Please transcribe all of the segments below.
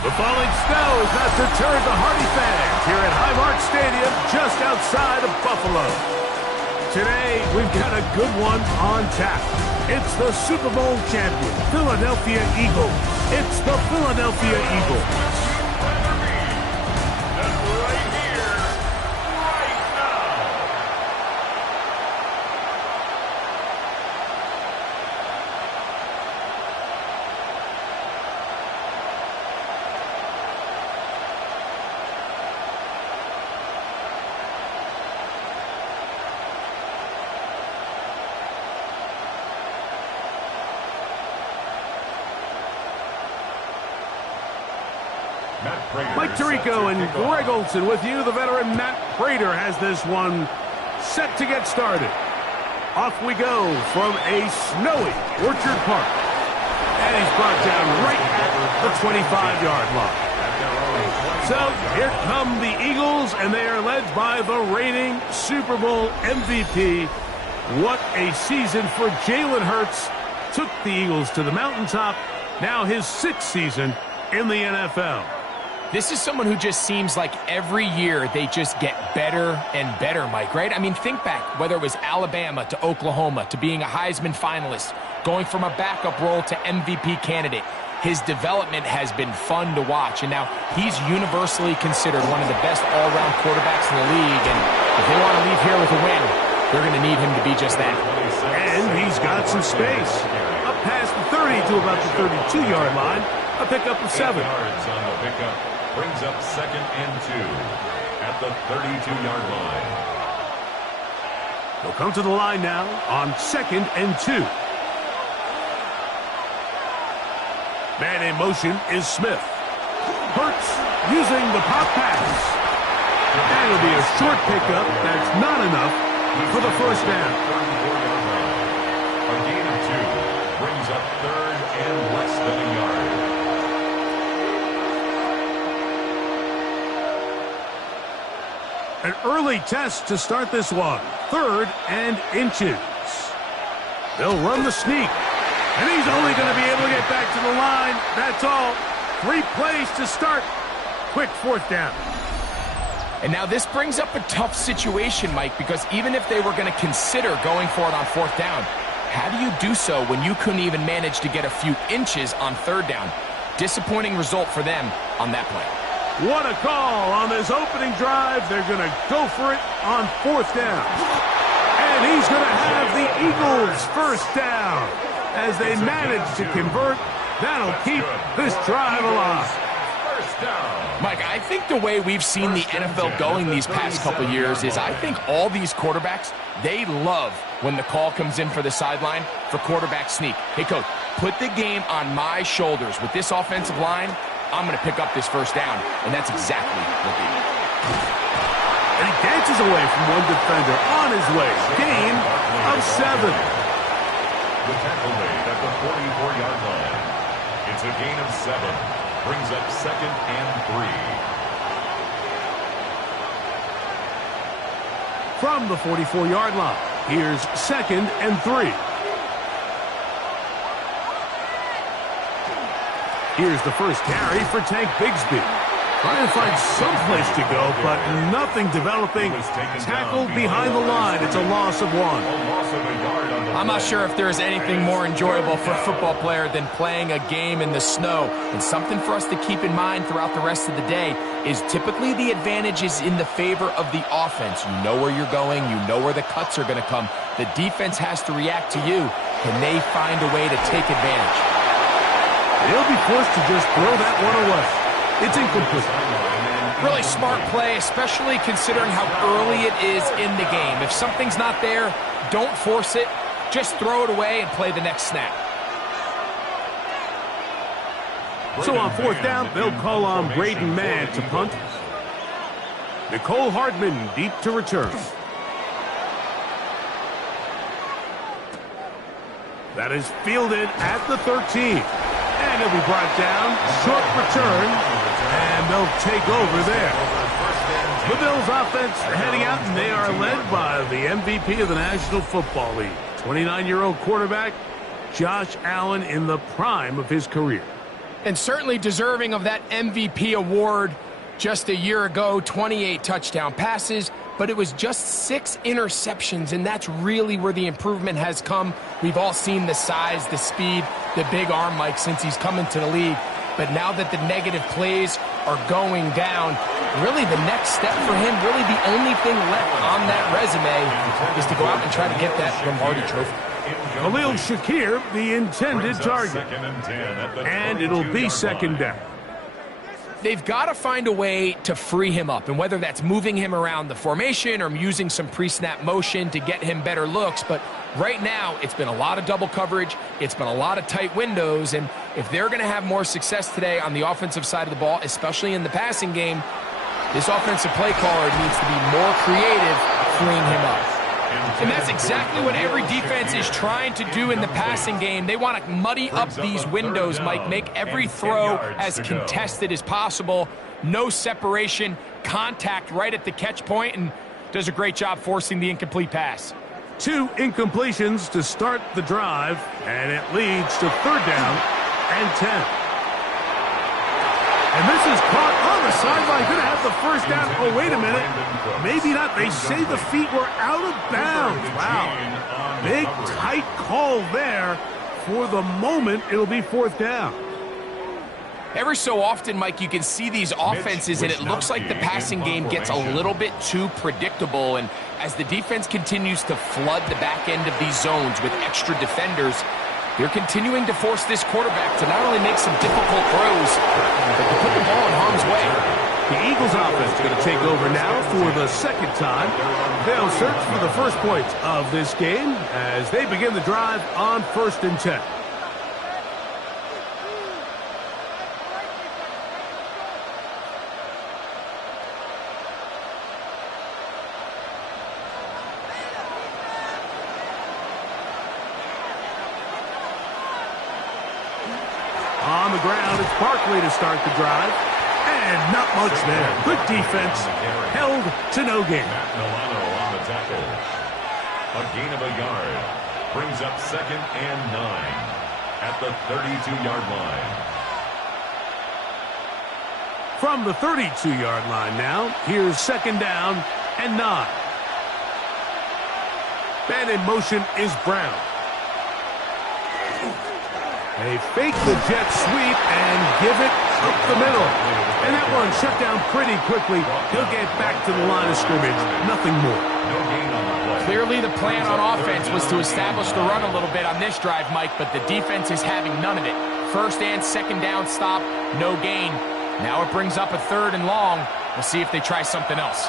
The falling snow is not deterred the Hardy fans here at Highmark Stadium just outside of Buffalo. Today, we've got a good one on tap. It's the Super Bowl champion, Philadelphia Eagles. It's the Philadelphia Eagles. Mike Tirico and Greg Olson with you. The veteran Matt Prater has this one set to get started. Off we go from a snowy Orchard Park. And he's brought down right at the 25-yard line. So here come the Eagles, and they are led by the reigning Super Bowl MVP. What a season for Jalen Hurts. Took the Eagles to the mountaintop. Now his 6th season in the NFL. This is someone who just seems like every year they just get better and better, Mike, right? I mean, think back, whether it was Alabama to Oklahoma to being a Heisman finalist, going from a backup role to MVP candidate. His development has been fun to watch, and now he's universally considered one of the best all-around quarterbacks in the league, and if they want to leave here with a win, they're going to need him to be just that. And he's got some space. Up past the 30 to about the 32-yard line, a pickup of 7. 8 yards on the pickup. Brings up 2nd and 2 at the 32-yard line. They'll come to the line now on 2nd and 2. Man in motion is Smith. Hurts using the pop pass. And it'll be a short pickup. That's not enough for the first down. 34-yard line. A gain of 2 brings up 3rd and less than a yard. An early test to start this one. 3rd and inches. They'll run the sneak. And he's only going to be able to get back to the line. That's all. 3 plays to start. Quick 4th down. And now this brings up a tough situation, Mike, because even if they were going to consider going for it on 4th down, how do you do so when you couldn't even manage to get a few inches on 3rd down? Disappointing result for them on that play. What a call on this opening drive. They're going to go for it on 4th down. And he's going to have the Eagles first down. As they manage to convert, that'll keep this drive alive. First down. Mike, I think the way we've seen the NFL going these past couple years is I think all these quarterbacks, they love when the call comes in for the sideline for quarterback sneak. Hey, coach, put the game on my shoulders. With this offensive line, I'm going to pick up this first down, and that's exactly what they did. And he dances away from one defender on his way. Gain of 7. The tackle made at the 44-yard line. It's a gain of 7. Brings up 2nd and 3. From the 44-yard line, here's 2nd and 3. Here's the first carry for Tank Bigsby. Trying to find some place to go, but nothing developing. Tackled behind the line. It's a loss of 1. I'm not sure if there is anything more enjoyable for a football player than playing a game in the snow. And something for us to keep in mind throughout the rest of the day is typically the advantage is in the favor of the offense. You know where you're going. You know where the cuts are going to come. The defense has to react to you. Can they find a way to take advantage? They'll be forced to just throw that one away. It's incomplete. Really smart play, especially considering how early it is in the game. If something's not there, don't force it. Just throw it away and play the next snap. So on 4th down, they'll call on Braden Mann to punt. Nicole Hardman deep to return. That is fielded at the 13. And he'll be brought down. Short return. And they'll take over there. The Bills offense heading out, and they are led by the MVP of the National Football League. 29-year-old quarterback Josh Allen in the prime of his career. And certainly deserving of that MVP award just a year ago, 28 touchdown passes, but it was just 6 interceptions, and that's really where the improvement has come. We've all seen the size, the speed, the big arm, Mike, since he's come into the league. But now that the negative plays are going down, really the next step for him, really the only thing left on that resume is to go out and try to get that Lombardi trophy. Khalil Shakir, the intended target. And it'll be second down. They've got to find a way to free him up, and whether that's moving him around the formation or using some pre-snap motion to get him better looks. But right now, it's been a lot of double coverage. It's been a lot of tight windows, and if they're going to have more success today on the offensive side of the ball, especially in the passing game, this offensive play caller needs to be more creative freeing him up. And that's exactly what every defense is trying to do in the passing game. They want to muddy up these windows, Mike, make every throw as contested as possible. No separation, contact right at the catch point, and does a great job forcing the incomplete pass. 2 incompletions to start the drive, and it leads to third down and 10. And this is caught on the sideline. Going to have the first down. Oh, wait a minute. Maybe not. They say the feet were out of bounds. Wow. Big, tight call there. For the moment, it'll be fourth down. Every so often, Mike, you can see these offenses, and it looks like the passing game gets a little bit too predictable. And as the defense continues to flood the back end of these zones with extra defenders, they're continuing to force this quarterback to not only make some difficult throws, but to put the ball in harm's way. The Eagles offense going to take over now for the second time. They'll search for the first points of this game as they begin the drive on 1st and 10. On the ground, it's Barkley to start the drive. And not much there. Good defense. Held to no gain. Milano on the tackle. A gain of a yard. Brings up 2nd and 9 at the 32-yard line. From the 32-yard line now, here's 2nd down and 9. And in motion is Brown. They fake the jet sweep and give it up the middle. And that one shut down pretty quickly. He'll get back to the line of scrimmage. Nothing more. Clearly the plan on offense was to establish the run a little bit on this drive, Mike, but the defense is having none of it. 1st and 2nd down stop, no gain. Now it brings up a 3rd and long. We'll see if they try something else.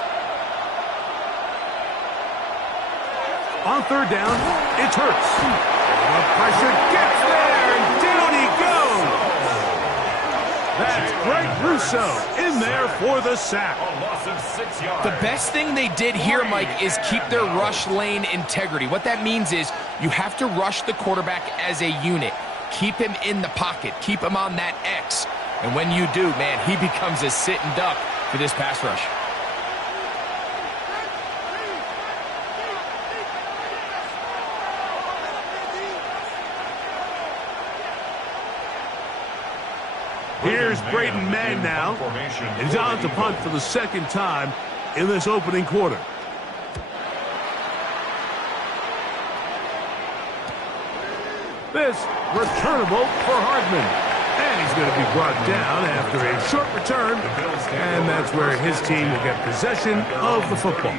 On 3rd down, it's Hurts. The pressure gets there, and down he goes. That's Greg Rousseau in there for the sack. A loss of 6 yards. The best thing they did here, Mike, is keep their rush lane integrity. What that means is you have to rush the quarterback as a unit. Keep him in the pocket. Keep him on that X. And when you do, man, he becomes a sit and duck for this pass rush. Here's Braden Mann now. And he's on to punt for the 2nd time in this opening quarter. This returnable for Hardman. And he's going to be brought down after a short return. And that's where his team will get possession of the football.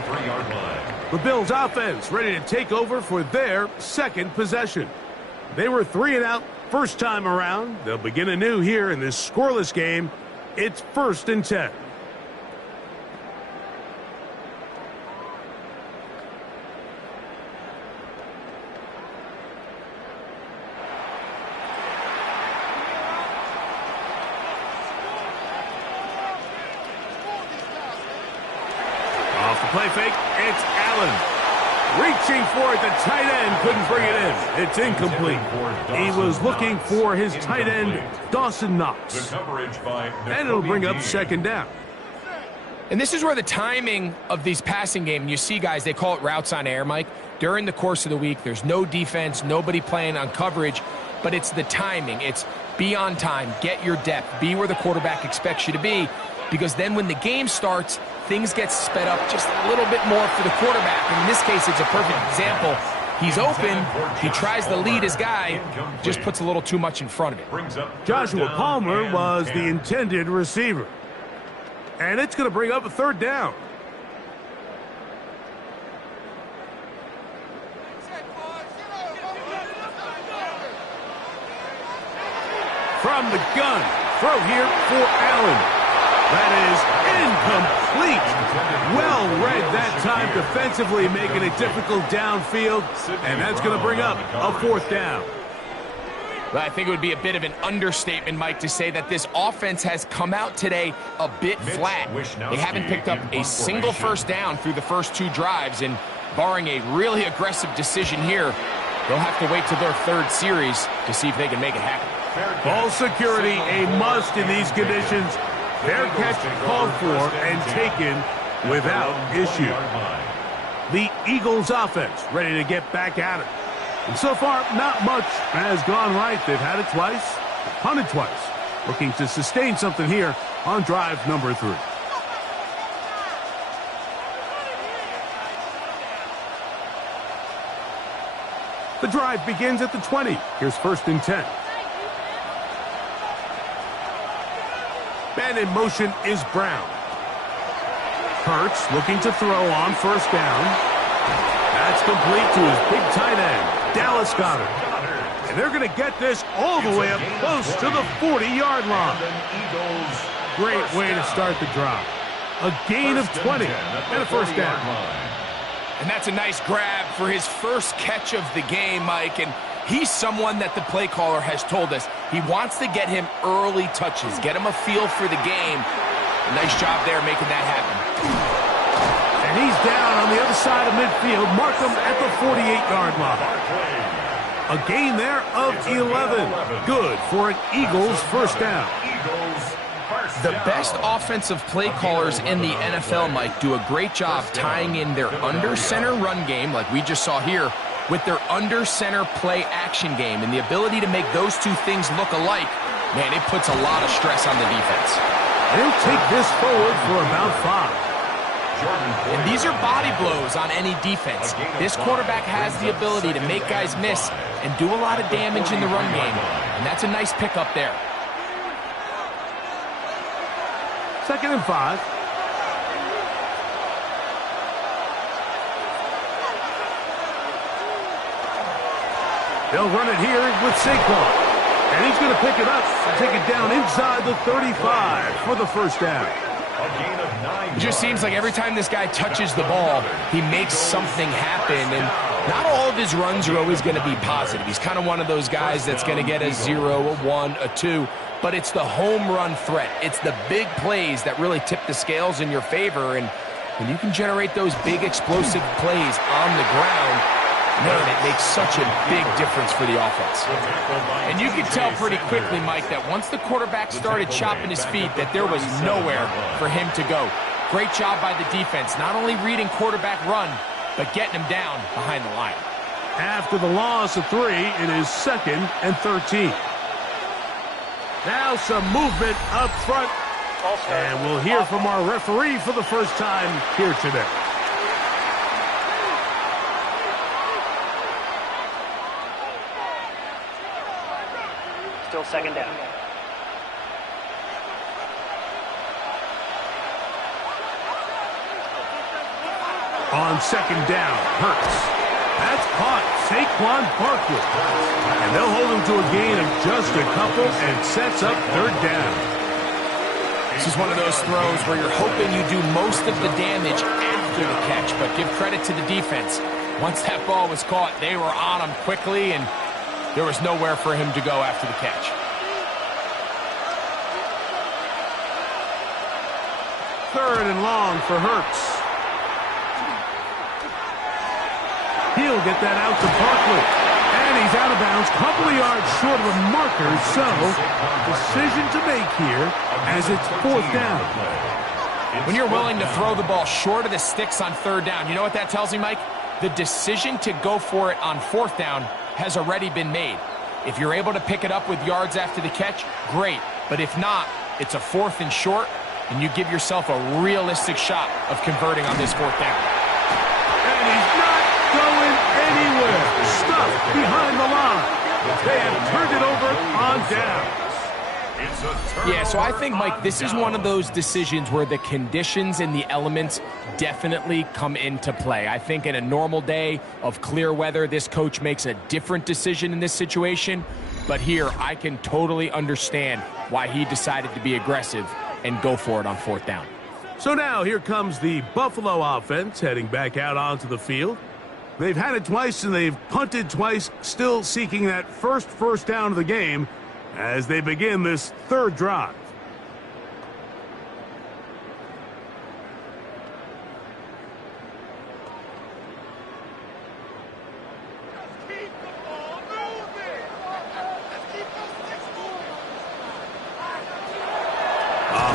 The Bills offense ready to take over for their 2nd possession. They were 3 and out first time around. They'll begin anew here in this scoreless game. It's 1st and 10. Off the play fake, it's Allen. Reaching for it, the tight end couldn't bring it in. It's incomplete. He was looking for his tight end, Dawson Knox. And it'll bring up 2nd down. And this is where the timing of these passing game, you see guys, they call it routes on air, Mike. During the course of the week, there's no defense, nobody playing on coverage, but it's the timing. It's Be on time, get your depth, be where the quarterback expects you to be, because then when the game starts, things get sped up just a little bit more for the quarterback. And in this case, it's a perfect example. He's open, he tries to lead his guy, just puts a little too much in front of it. Joshua Palmer was the intended receiver. And it's going to bring up a third down. From the gun, throw here for Allen. That is incomplete. Well read that time defensively, making it difficult downfield. And that's going to bring up a fourth down. Well, I think it would be a bit of an understatement, Mike, to say that this offense has come out today a bit flat. They haven't picked up a single first down through the first two drives, and barring a really aggressive decision here, they'll have to wait till their third series to see if they can make it happen. Ball security a must in these conditions. Fair catch called for and taken without issue. The Eagles offense ready to get back at it. And so far, not much has gone right. They've had it twice, punted twice. Looking to sustain something here on drive number 3. The drive begins at the 20. Here's 1st and 10. Man in motion is Brown. Hurts looking to throw on 1st down. That's complete to his big tight end, Dallas Goedert. And they're going to get this all the way up close to the 40-yard line. Great way to start the drive. A gain of 20 and a 1st down. And that's a nice grab for his first catch of the game, Mike. And he's someone that the play caller has told us he wants to get him early touches, get him a feel for the game. Nice job there making that happen. And he's down on the other side of midfield. Mark him at the 48-yard line. A gain there of 11. Good for an Eagles 1st down. The best offensive play callers in the NFL, Mike, do a great job tying in their under-center run game, like we just saw here, with their under-center play action game. And the ability to make those two things look alike, man, it puts a lot of stress on the defense. They'll take this forward for about 5. And these are body blows on any defense. This quarterback has the ability to make guys miss and do a lot of damage in the run game. And that's a nice pickup there. 2nd and 5. They'll run it here with Saquon. And he's going to pick it up and take it down inside the 35 for the 1st down. It just seems like every time this guy touches the ball, he makes something happen. And not all of his runs are always going to be positive. He's kind of one of those guys that's going to get a 0, a 1, a 2. But it's the home run threat. It's the big plays that really tip the scales in your favor. And when you can generate those big explosive plays on the ground, man, it makes such a big difference for the offense. And you could tell pretty quickly, Mike, that once the quarterback started chopping his feet, that there was nowhere for him to go. Great job by the defense, not only reading quarterback run, but getting him down behind the line. After the loss of 3, it is 2nd and 13. Now some movement up front. And we'll hear from our referee for the first time here today. Still 2nd down. On 2nd down, Hurts. That's caught. Saquon Barkley. And they'll hold him to a gain of just a couple and sets up 3rd down. This is one of those throws where you're hoping you do most of the damage after the catch, but give credit to the defense. Once that ball was caught, they were on him quickly, and there was nowhere for him to go after the catch. 3rd and long for Hurts. He'll get that out to Barkley. And he's out of bounds, couple of yards short of the marker. So, decision to make here as it's 4th down. When you're willing to throw the ball short of the sticks on 3rd down, you know what that tells me, Mike? The decision to go for it on 4th down has already been made. If you're able to pick it up with yards after the catch, great. But if not, it's a 4th and short, and you give yourself a realistic shot of converting on this 4th down. And he's not going anywhere. Stuffed behind the line. They have turned it over on down. Yeah, so I think, Mike, this is one of those decisions where the conditions and the elements definitely come into play. I think in a normal day of clear weather, this coach makes a different decision in this situation. But here, I can totally understand why he decided to be aggressive and go for it on 4th down. So now here comes the Buffalo offense heading back out onto the field. They've had it twice and they've punted twice, still seeking that first down of the game as they begin this 3rd drive.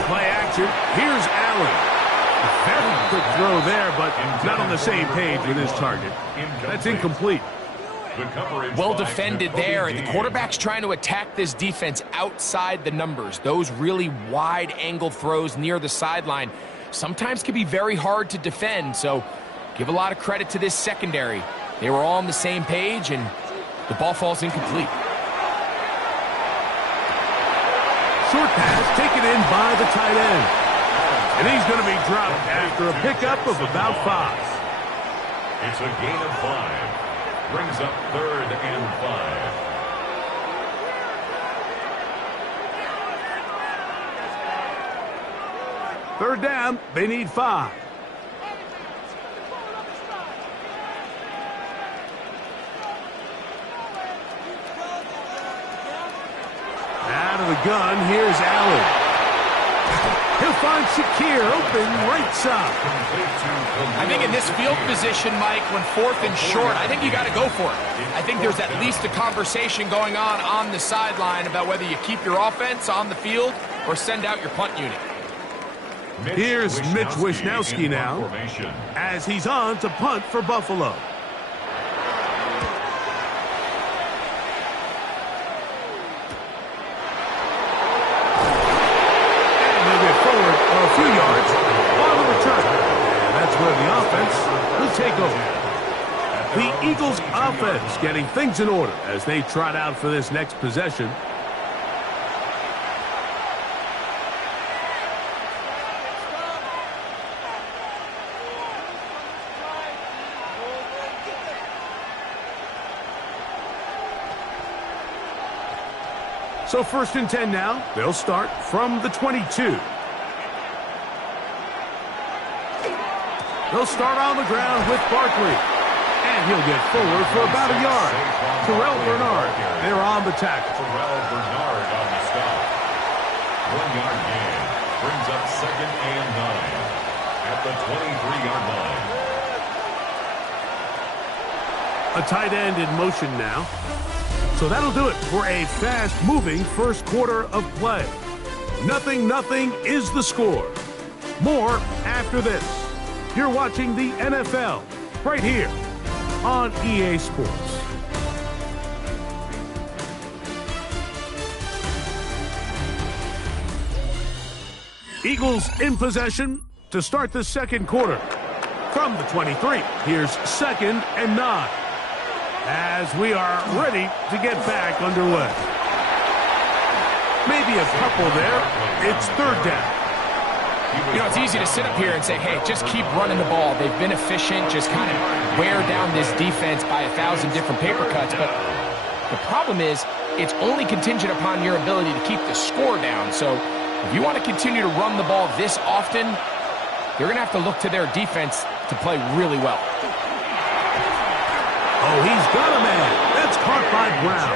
Play action. Here's Allen. Very quick throw there, but not on the same page with his target. That's incomplete. Well defended there. The quarterback's trying to attack this defense outside the numbers. Those really wide angle throws near the sideline sometimes can be very hard to defend. So give a lot of credit to this secondary. They were all on the same page, and the ball falls incomplete. Short pass taken in by the tight end. And he's going to be dropped after a pickup of about 5. It's a gain of 5. Brings up 3rd and 5. 3rd down, they need 5. Out of the gun, here's Allen. He'll find Shakir open right side. I think in this field position, Mike, when 4th and short, I think you got to go for it. I think there's at least a conversation going on the sideline about whether you keep your offense on the field or send out your punt unit. Here's Mitch Wishnowsky now as he's on to punt for Buffalo. Few yards on the return. And that's where the offense will take over. The Eagles offense getting things in order as they trot out for this next possession. So 1st and 10 now. They'll start from the 22. They'll start on the ground with Barkley. And he'll get forward for about a yard. Terrell Bernard, they're on the tackle. Terrell Bernard on the stop. 1-yard gain. Brings up 2nd and 9 at the 23-yard line. A tight end in motion now. So that'll do it for a fast-moving first quarter of play. 0-0 is the score. More after this. You're watching the NFL right here on EA Sports. Eagles in possession to start the 2nd quarter. From the 23, here's 2nd and 9. As we are ready to get back underway. Maybe a couple there. It's 3rd down. You know, it's easy to sit up here and say, hey, just keep running the ball. They've been efficient, just kind of wear down this defense by 1,000 different paper cuts. But the problem is, it's only contingent upon your ability to keep the score down. So if you want to continue to run the ball this often, they're going to have to look to their defense to play really well. Oh, he's got a man. That's caught by Brown.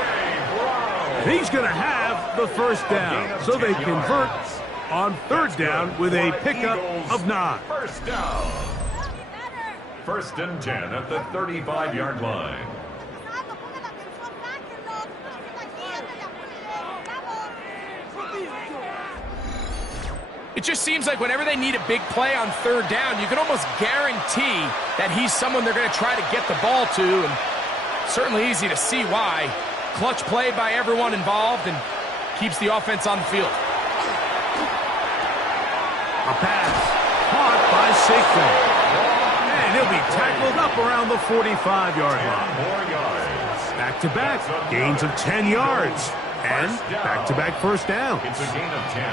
And he's going to have the 1st down. So they convert on 3rd down with a pickup of 9. 1st down. 1st and 10 at the 35-yard line. It just seems like whenever they need a big play on 3rd down, you can almost guarantee that he's someone they're going to try to get the ball to, and certainly easy to see why. Clutch play by everyone involved and keeps the offense on the field. A pass caught by Saquon. And he'll be tackled up around the 45-yard line. Back-to-back gains of 10 yards. And back-to-back first down. It's a gain of 10.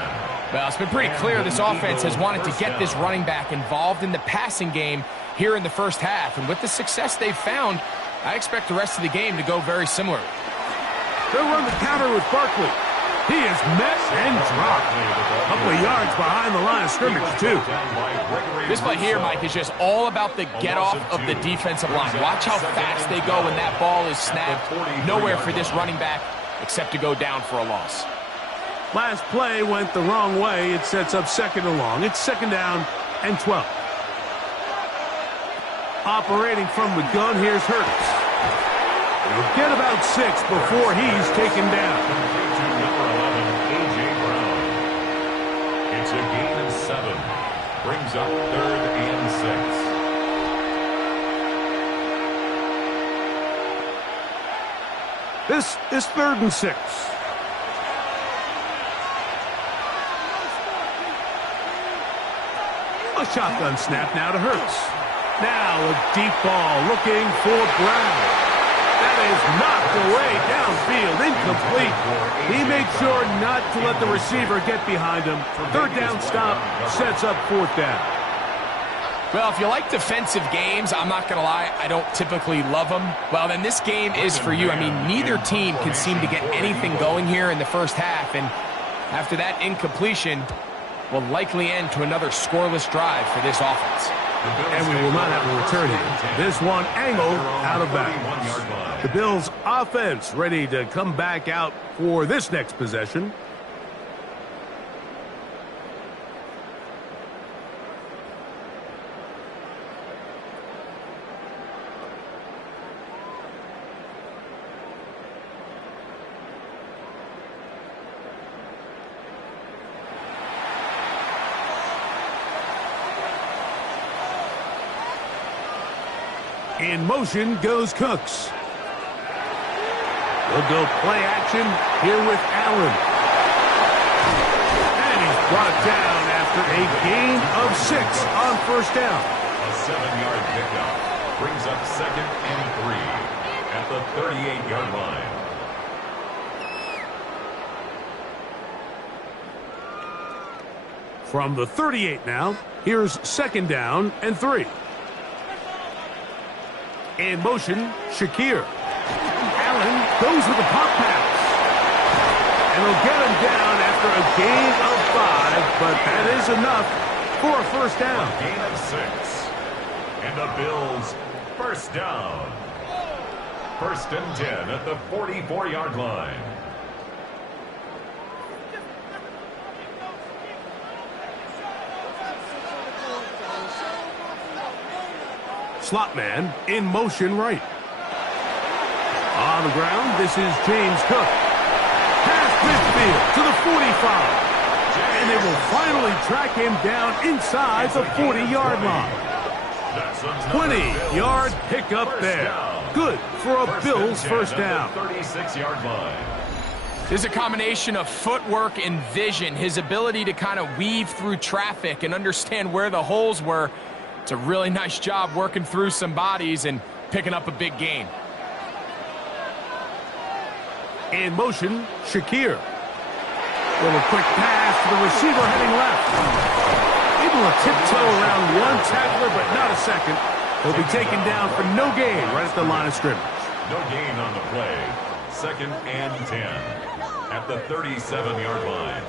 Well, it's been pretty clear this offense has wanted to get this running back involved in the passing game here in the first half. And with the success they've found, I expect the rest of the game to go very similar. They'll run the counter with Barkley. He is met and dropped. A couple of yards behind the line of scrimmage, too. This play here, Mike, is just all about the get-off of the defensive line. Watch how fast they go when that ball is snapped. Nowhere for this running back except to go down for a loss. Last play went the wrong way. It sets up second and long. It's second down and 12. Operating from the gun, here's Hurts. He'll get about 6 before he's taken down. It's a gain of 7. Brings up 3rd and 6. This is 3rd and 6. A shotgun snap now to Hurts. Now a deep ball looking for Brown. That is knocked away downfield, incomplete. He made sure not to let the receiver get behind him. Third down stop sets up 4th down. Well, if you like defensive games, I'm not going to lie, I don't typically love them. Well, then this game is for you. I mean, neither team can seem to get anything going here in the first half. And after that incompletion, will likely end to another scoreless drive for this offense. And we will not have a return here. This one angled out of bounds. The Bills' offense ready to come back out for this next possession. In motion goes Cooks. We'll go play action here with Allen. And he's brought down after a gain of 6 on first down. A 7-yard pickup brings up 2nd and 3 at the 38-yard line. From the 38 now, here's 2nd down and 3. In motion, Shakir. Allen goes with the pop pass. And he'll get him down after a gain of 5, but that is enough for a first down. A gain of 6. And the Bills first down. 1st and 10 at the 44-yard line. Slot man in motion right. On the ground, this is James Cook. Past midfield to the 45. And they will finally track him down inside the 40-yard line. 20-yard pickup there. Good for a Bills first down. 36-yard line. There's a combination of footwork and vision, his ability to kind of weave through traffic and understand where the holes were. It's a really nice job working through some bodies and picking up a big gain. In motion, Shakir. Little quick pass to the receiver heading left. Able to tiptoe around one tackler, but not a second. He'll be taken down for no gain right at the line of scrimmage. No gain on the play. 2nd and 10 at the 37-yard line.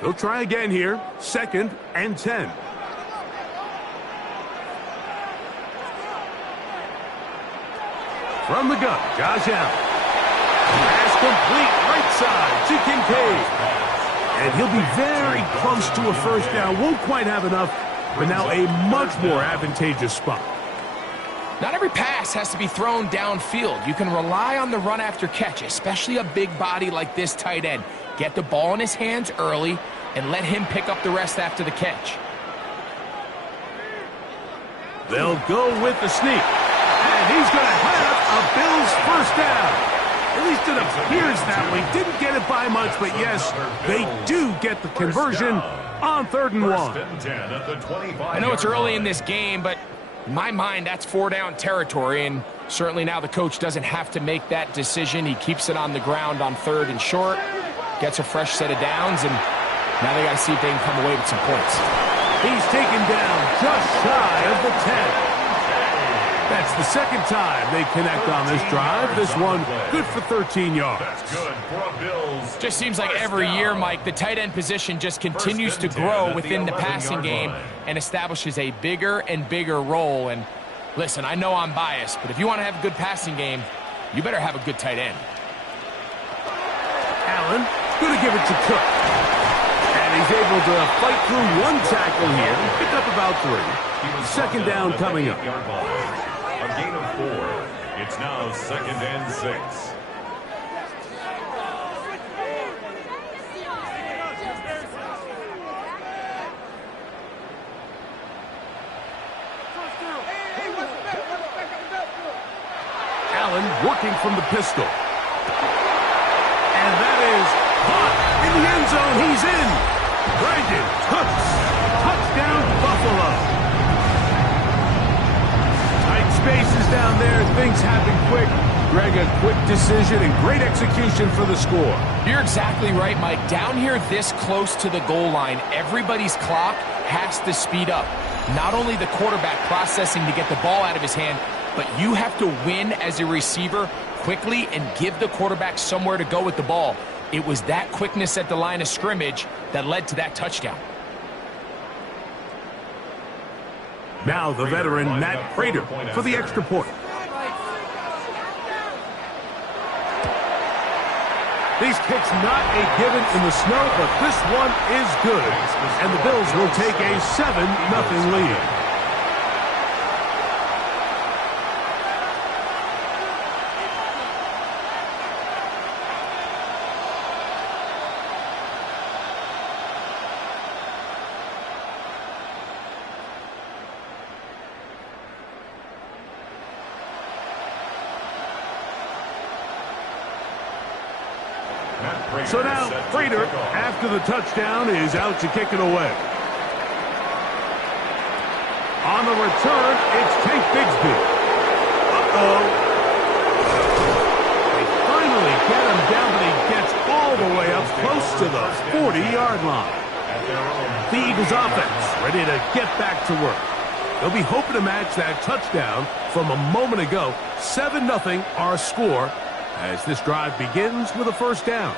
He'll try again here. 2nd and 10. From the gun, Josh Allen. Pass complete right side to Kincaid. And he'll be very close to a first down. Won't quite have enough, but now a much more advantageous spot. Not every pass has to be thrown downfield. You can rely on the run after catch, especially a big body like this tight end. Get the ball in his hands early and let him pick up the rest after the catch. They'll go with the sneak. And He's going to have a Bills first down. At least it appears that way. Didn't get it by much, but yes, they do get the conversion on 3rd and 1. I know it's early in this game, but in my mind, that's 4-down territory, and certainly now the coach doesn't have to make that decision. He keeps it on the ground on 3rd and short, gets a fresh set of downs, and now they got to see if they can come away with some points. He's taken down just shy of the 10. That's the second time they connect on this drive. This one good for 13 yards. That's good for a Bills. Just seems like every year, Mike, the tight end position just continues to grow within the passing game and establishes a bigger and bigger role. And listen, I know I'm biased, but if you want to have a good passing game, you better have a good tight end. Allen going to give it to Cook. And he's able to fight through one tackle here and pick up about 3. Second down coming up. A gain of 4. It's now 2nd and 6. Allen working from the pistol. And that is caught in the end zone. He's in. Brandon Cooks. Touchdown, Buffalo. Spaces down there, things happen quick. Greg, a quick decision and great execution for the score. You're exactly right, Mike. Down here this close to the goal line, everybody's clock has to speed up. Not only the quarterback processing to get the ball out of his hand, but you have to win as a receiver quickly and give the quarterback somewhere to go with the ball. It was that quickness at the line of scrimmage that led to that touchdown. Now the veteran Matt Prater for the extra point. These kicks not a given in the snow, but this one is good. And the Bills will take a 7-0 lead. So now, Prater, after the touchdown, is out to kick it away. On the return, it's Tank Bigsby. Uh-oh. They finally get him down, but he gets all the way up close to the 40-yard line. The Eagles offense ready to get back to work. They'll be hoping to match that touchdown from a moment ago. 7-0 our score as this drive begins with a first down.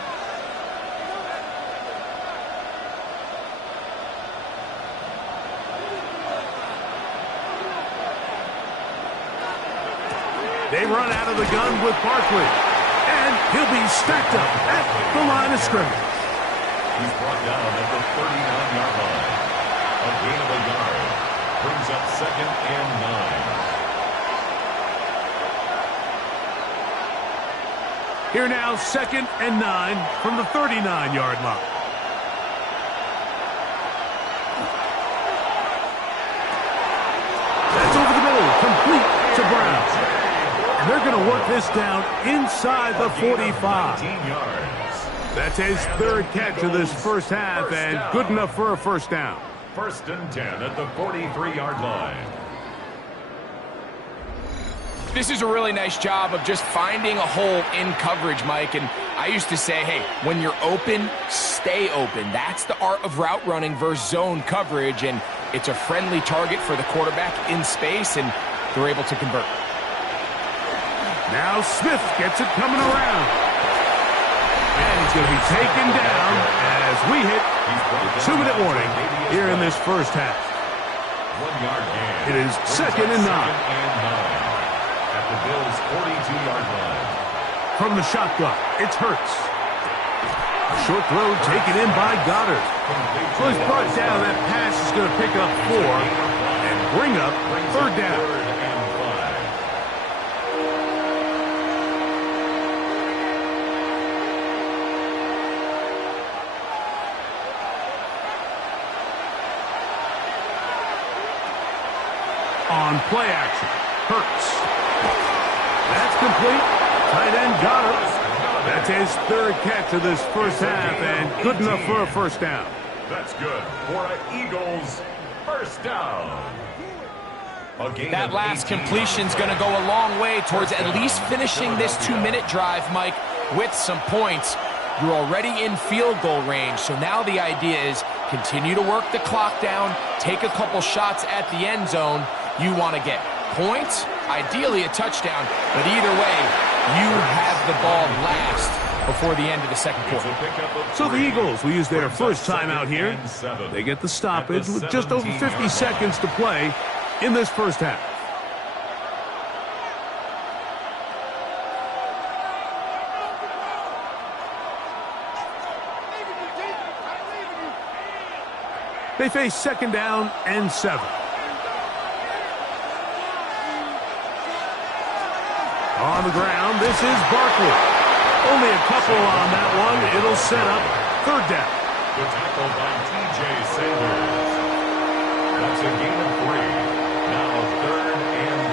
They run out of the gun with Barkley. And he'll be stacked up at the line of scrimmage. He's brought down at the 39-yard line. A gain of a yard. Brings up 2nd and 9. Here now, 2nd and 9 from the 39-yard line. That's over the middle, complete to Brown. And they're going to work this down inside the 45. That's his 3rd catch of this first half, and good enough for a first down. 1st and 10 at the 43-yard line. This is a really nice job of just finding a hole in coverage, Mike. And I used to say, hey, when you're open, stay open. That's the art of route running versus zone coverage, and it's a friendly target for the quarterback in space, and they're able to convert. Now Smith gets it coming around. And he's going to be taken down as we hit the 2-minute warning here in this first half. 1-yard gain. It is 2nd and 9. At the Bills' 42-yard line. From the shotgun, it's Hurts. A short throw taken in by Goddard. So he's brought down. That pass is going to pick up 4 and bring up 3rd down. On play action, Hurts. complete. Tight end got it. That's his third catch of this first half, and good enough for a first down. That's good for an Eagles first down. That last completion's going to go a long way towards at least finishing this 2-minute drive, Mike, with some points. You're already in field goal range, so now the idea is continue to work the clock down, take a couple shots at the end zone. You want to get points, ideally a touchdown, but either way, you have the ball last before the end of the second quarter. So the Eagles will use their first timeout here. They get the stoppage with just over 50 seconds to play in this first half. They face second down and 7. On the ground, this is Barkley. Only a couple on that one. It'll set up third down. The tackle by T.J. Sanders. That's a gain of 3. Now third and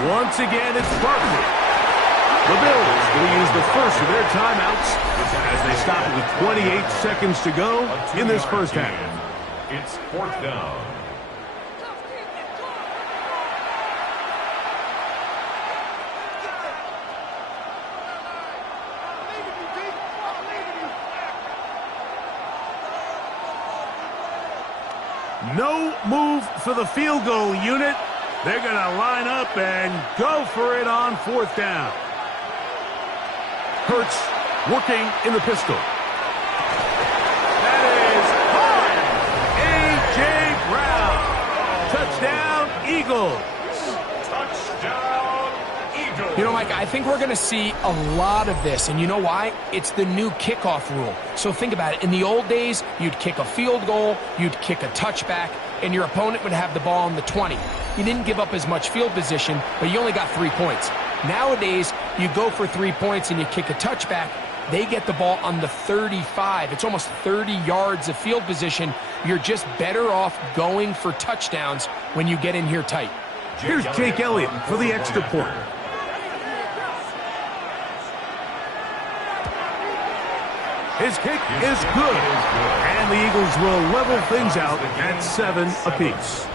5. Once again, it's Barkley. The Bills will use the first of their timeouts as they stop it with 28 seconds to go in this first half. It's fourth down. No move for the field goal unit. They're going to line up and go for it on fourth down. Hurts working in the pistol. That is hard. A.J. Brown. Touchdown, Eagles. Touchdown, Eagles. You know, Mike, I think we're going to see a lot of this, and you know why? It's the new kickoff rule. So think about it. In the old days, you'd kick a field goal, you'd kick a touchback, and your opponent would have the ball on the 20. You didn't give up as much field position, but you only got 3 points. Nowadays, you go for 3 points and you kick a touchback. They get the ball on the 35. It's almost 30 yards of field position. You're just better off going for touchdowns when you get in here tight. Here's Jake Elliott for the extra point. His kick is good. And the Eagles will level things out at 7 apiece.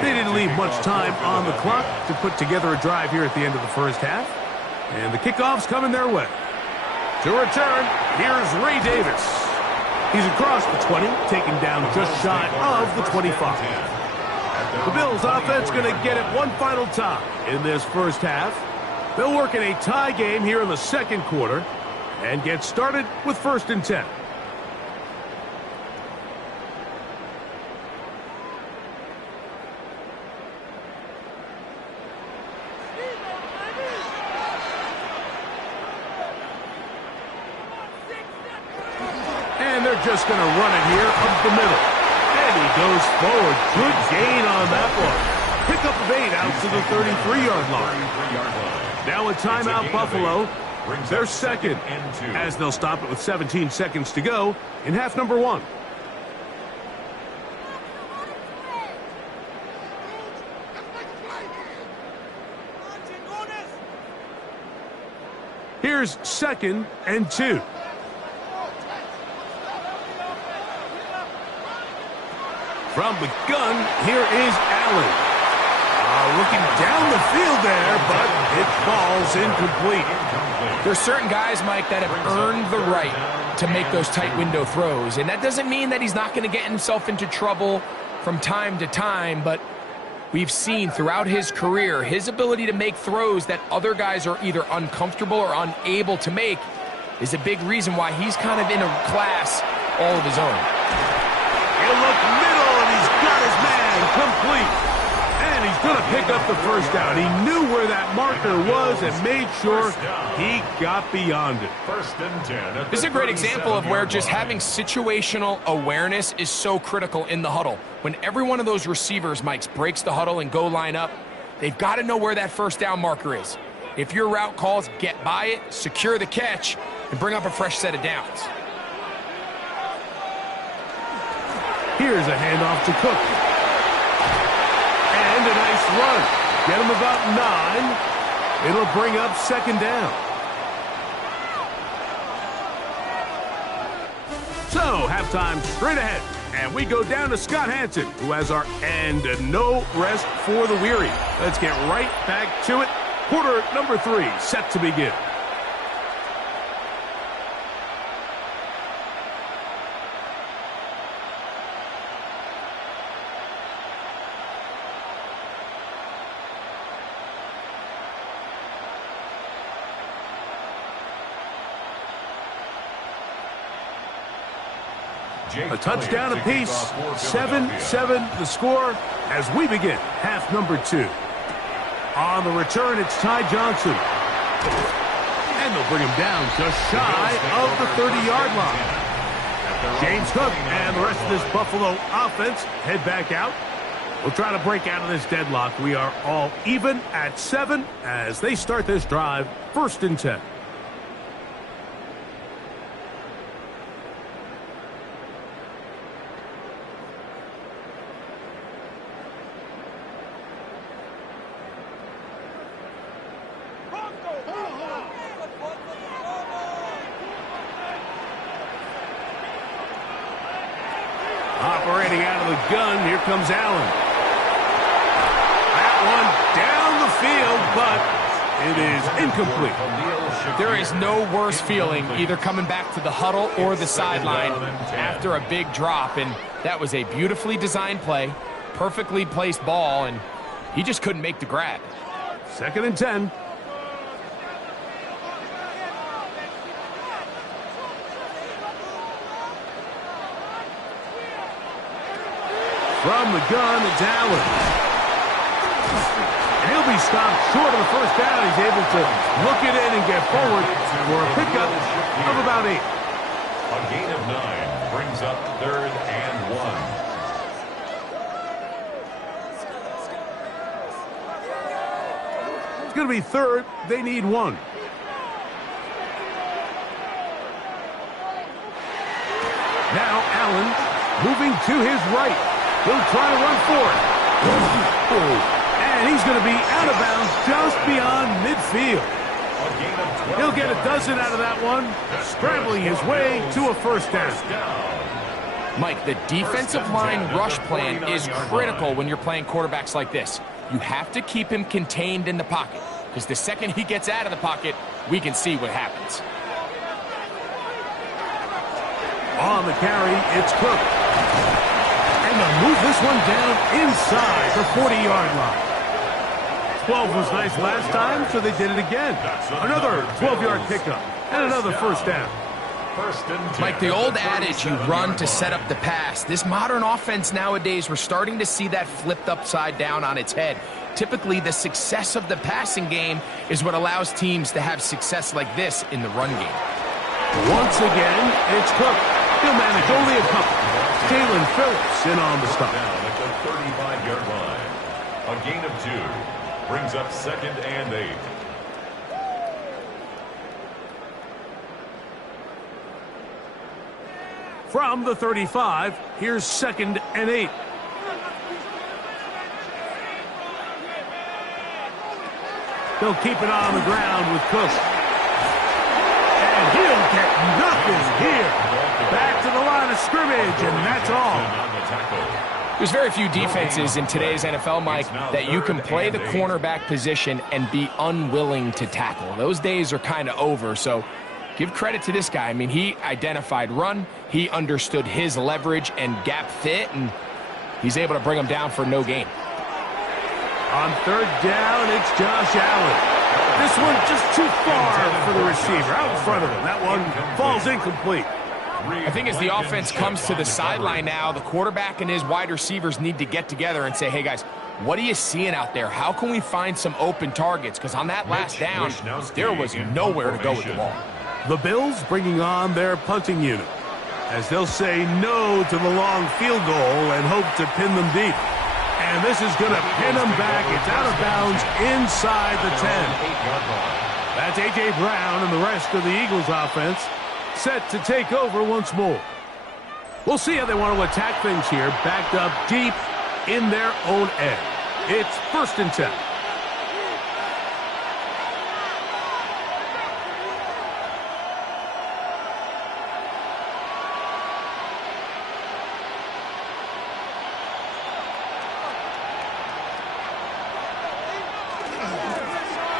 They didn't leave much time on the clock to put together a drive here at the end of the first half. And the kickoff's coming their way. To return, here's Ray Davis. He's across the 20, taken down just shy of the 25. The Bills offense going to get it one final time in this first half. They'll work in a tie game here in the second quarter and get started with 1st and 10. And they're just going to run it here up the middle. And he goes forward. Good gain on that one. Pickup of 8 out to the 33-yard line. Now a timeout, Buffalo. They're second as they'll stop it with 17 seconds to go in half number 1. Here's 2nd and 2. From the gun, here is Allen. Looking down the field there, but it falls incomplete. There's certain guys, Mike, that have earned the right to make those tight window throws. And that doesn't mean that he's not going to get himself into trouble from time to time, but we've seen throughout his career his ability to make throws that other guys are either uncomfortable or unable to make. is a big reason why he's kind of in a class all of his own. He'll look middle, and he's got his man complete. And he's going to pick up the first down. He knew where that marker was and made sure he got beyond it. First and 10. This is a great example of where just having situational awareness is so critical in the huddle. When every one of those receivers, Mike, breaks the huddle and go line up, they've got to know where that first down marker is. If your route calls, get by it, secure the catch, and bring up a fresh set of downs. Here's a handoff to Cook. And a nice run. Get him about 9. It'll bring up second down. So, halftime straight ahead. And we go down to Scott Hanson, who has our and no rest for the weary. Let's get right back to it. Quarter number 3 set to begin. A touchdown apiece, 7-7 the score as we begin half number 2. On the return, it's Ty Johnson. And they'll bring him down just shy of the 30-yard line. James Cook and the rest of this Buffalo offense head back out. We'll try to break out of this deadlock. We are all even at 7 as they start this drive, 1st and 10. Operating out of the gun, here comes Allen. That one down the field, but it is incomplete. There is no worse feeling either coming back to the huddle or the sideline after a big drop, and that was a beautifully designed play, perfectly placed ball, and he just couldn't make the grab. 2nd and 10. From the gun, it's Allen. And he'll be stopped short of the first down. He's able to look it in and get forward for a pickup of about 8. A gain of 9 brings up 3rd and 1. It's going to be 3rd. They need 1. Now Allen moving to his right. He'll try to run for it. And he's going to be out of bounds just beyond midfield. He'll get a dozen out of that one, scrambling his way to a first down. Mike, the defensive line rush plan is critical when you're playing quarterbacks like this. You have to keep him contained in the pocket, because the second he gets out of the pocket, we can see what happens. On the carry, it's Cook. And they'll move this one down inside the 40-yard line. 12 was nice last time, so they did it again. Another 12-yard pickup and another first down. Mike, the old adage, you run to set up the pass. This modern offense nowadays, we're starting to see that flipped upside down on its head. Typically, the success of the passing game is what allows teams to have success like this in the run game. Once again, it's Cook. He'll manage only a couple. Jalen Phillips in on the stop. Down at the 35-yard line. A gain of 2 brings up 2nd and 8. From the 35, here's 2nd and 8. He'll keep it on the ground with Cook. And he'll get nothing here. Back to the line of scrimmage, and that's all. There's very few defenses in today's NFL, Mike, that you can play the cornerback position and be unwilling to tackle. Those days are kind of over, so give credit to this guy. I mean, he identified run, he understood his leverage and gap fit, and he's able to bring him down for no gain. On 3rd down, it's Josh Allen. This one just too far for the receiver, out in front of him. That one falls incomplete. I think as the offense comes to the sideline now, the quarterback and his wide receivers need to get together and say, hey, guys, what are you seeing out there? How can we find some open targets? Because on that last down, there was nowhere to go with the ball. The Bills bringing on their punting unit, as they'll say no to the long field goal and hope to pin them deep. And this is going to pin them back. It's out of bounds inside the 10. That's A.J. Brown and the rest of the Eagles offense set to take over once more. We'll see how they want to attack things here, backed up deep in their own end. It's 1st and 10.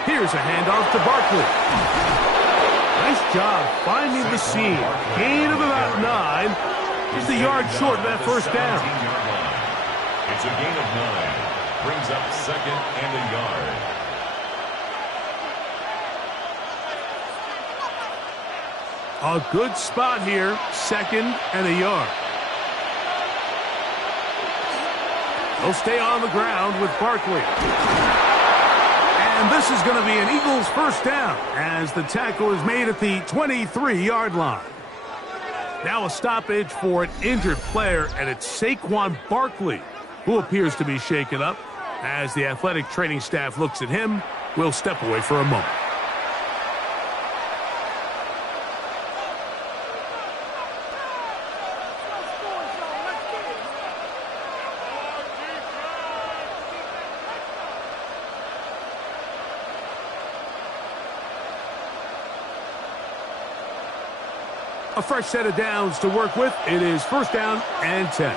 Here's a handoff to Barkley. Nice job finding the seam. Gain of about 9. Just a yard short of that first down. It's a gain of 9. Brings up 2nd and a yard. A good spot here. 2nd and a yard. They'll stay on the ground with Barkley. And this is going to be an Eagles first down as the tackle is made at the 23-yard line. Now a stoppage for an injured player, and it's Saquon Barkley who appears to be shaken up. As the athletic training staff looks at him, we'll step away for a moment. A fresh set of downs to work with. It is 1st down and 10.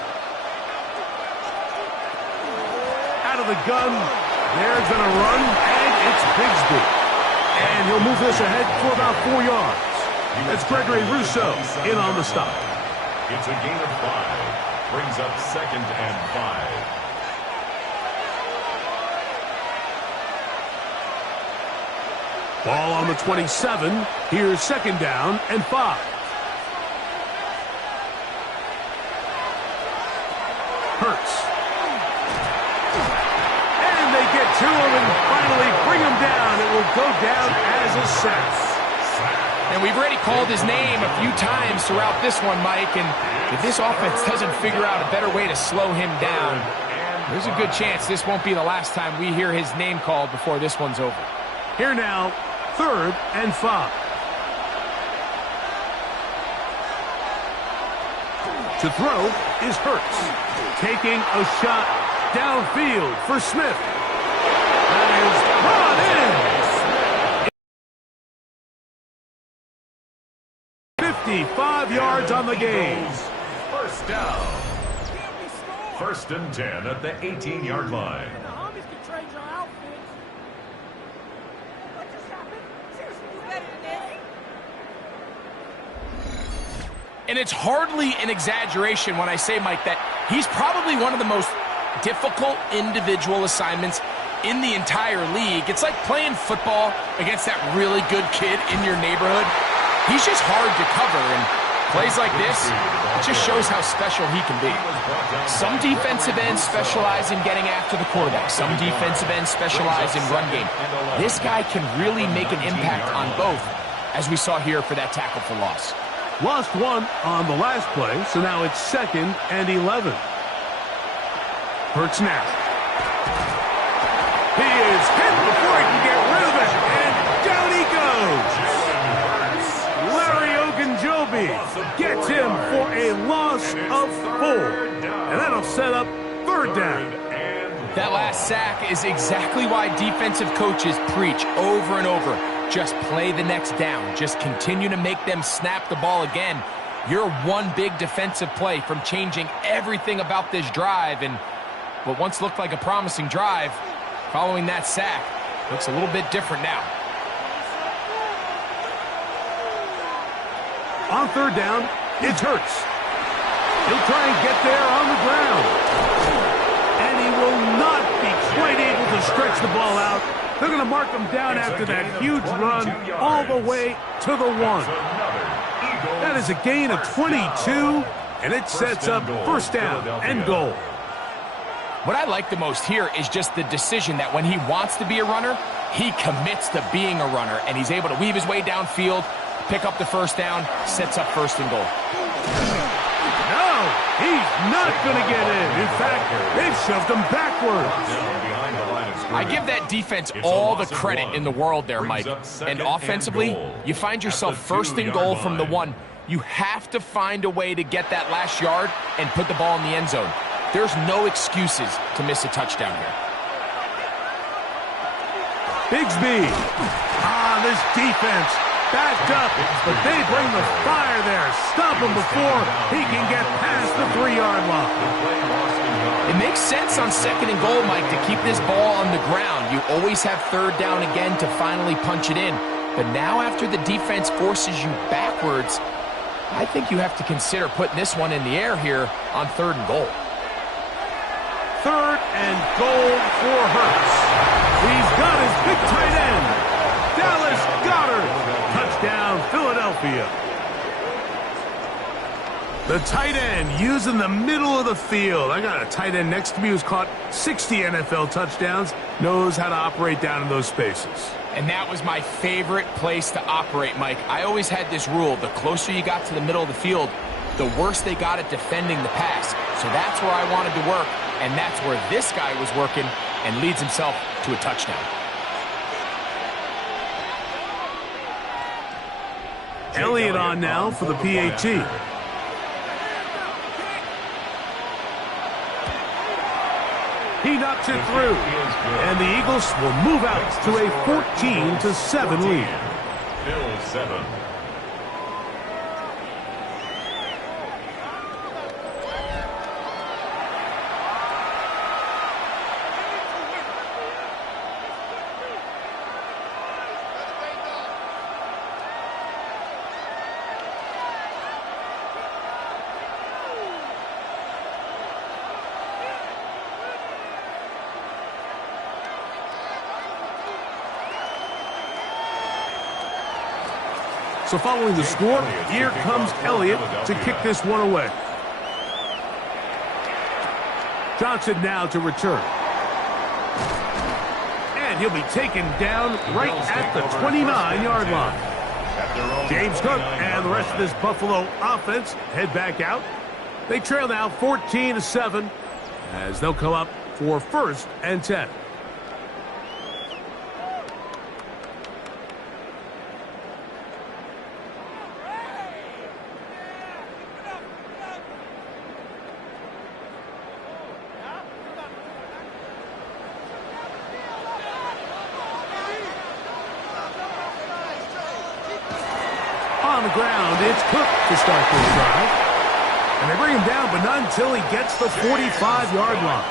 Out of the gun. They're going to run, and it's Bigsby. And he'll move this ahead for about 4 yards. That's Gregory Rousseau in on the stop. It's a gain of 5. Brings up 2nd and 5. Ball on the 27. Here's 2nd down and 5. Hurts. And they get to him and finally bring him down. It will go down as a sack. And we've already called his name a few times throughout this one, Mike, and if this offense doesn't figure out a better way to slow him down, there's a good chance this won't be the last time we hear his name called before this one's over. Here now, 3rd and 5. To throw is Hurts. Taking a shot downfield for Smith. That is brought in. 55 yards on the game. First down. 1st and 10 at the 18-yard line. And it's hardly an exaggeration when I say, Mike, that he's probably one of the most difficult individual assignments in the entire league. It's like playing football against that really good kid in your neighborhood. He's just hard to cover, and plays like this, it just shows how special he can be. Some defensive ends specialize in getting after the quarterback. Some defensive ends specialize in run game. This guy can really make an impact on both, as we saw here for that tackle for loss. Lost one on the last play, so now it's 2nd and 11. Hurts now. He is hit before he can get rid of it, and down he goes. Larry Ogunjobi gets him for a loss of 4, and that'll set up 3rd down. That last sack is exactly why defensive coaches preach over and over. Just play the next down. Just continue to make them snap the ball again. You're one big defensive play from changing everything about this drive, and what once looked like a promising drive, following that sack, looks a little bit different now. On 3rd down, it's Hurts. He'll try and get there on the ground. And he will not be quite able to stretch the ball out They're going to mark him down after that huge run all the way to the 1. That is a gain of 22, and it sets up first down and goal. What I like the most here is just the decision that when he wants to be a runner, he commits to being a runner, and he's able to weave his way downfield, pick up the first down, sets up first and goal. No, he's not going to get in. In fact, they've shoved him backwards. I give that defense all the credit in the world there, Mike. And offensively, you find yourself first and goal from the 1. You have to find a way to get that last yard and put the ball in the end zone. There's no excuses to miss a touchdown here. Bigsby. This defense backed up, but they bring the fire there. Stop him before he can get past the 3-yard line. It makes sense on second and goal, Mike, to keep this ball on the ground. You always have third down again to finally punch it in. But now after the defense forces you backwards, I think you have to consider putting this one in the air here on third and goal. Third and goal for Hurts. He's got his big tight end, Dallas Goedert. Touchdown, Philadelphia. The tight end using the middle of the field. I got a tight end next to me who's caught 60 NFL touchdowns, knows how to operate down in those spaces. And that was my favorite place to operate, Mike. I always had this rule: the closer you got to the middle of the field, the worse they got at defending the pass. So that's where I wanted to work, and that's where this guy was working and leads himself to a touchdown. Elliott on now for the PAT. He knocks it through, and the Eagles will move out to a 14-7 lead. Bill 7. So following the score, here comes Elliott to kick this one away. Johnson now to return. And he'll be taken down right at the 29-yard line. James Cook and the rest of this Buffalo offense head back out. They trail now 14-7 as they'll come up for first and 10. On the ground, it's Cook to start this drive. And they bring him down, but not until he gets the 45-yard line.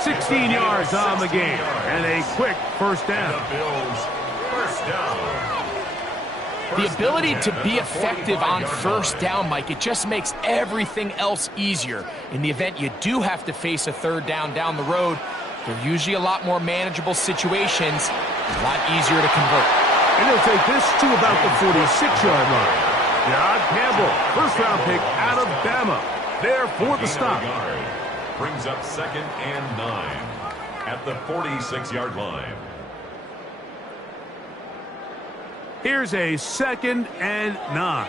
16 yards on the game, and a quick first down. The ability to be effective on first down, Mike, it just makes everything else easier. In the event you do have to face a third down the road, they're usually a lot more manageable situations, a lot easier to convert. And he'll take this to about the 46-yard line. John Campbell, first-round pick out of Bama, there for the stop. Brings up second and 9 at the 46-yard line. Here's a second and 9.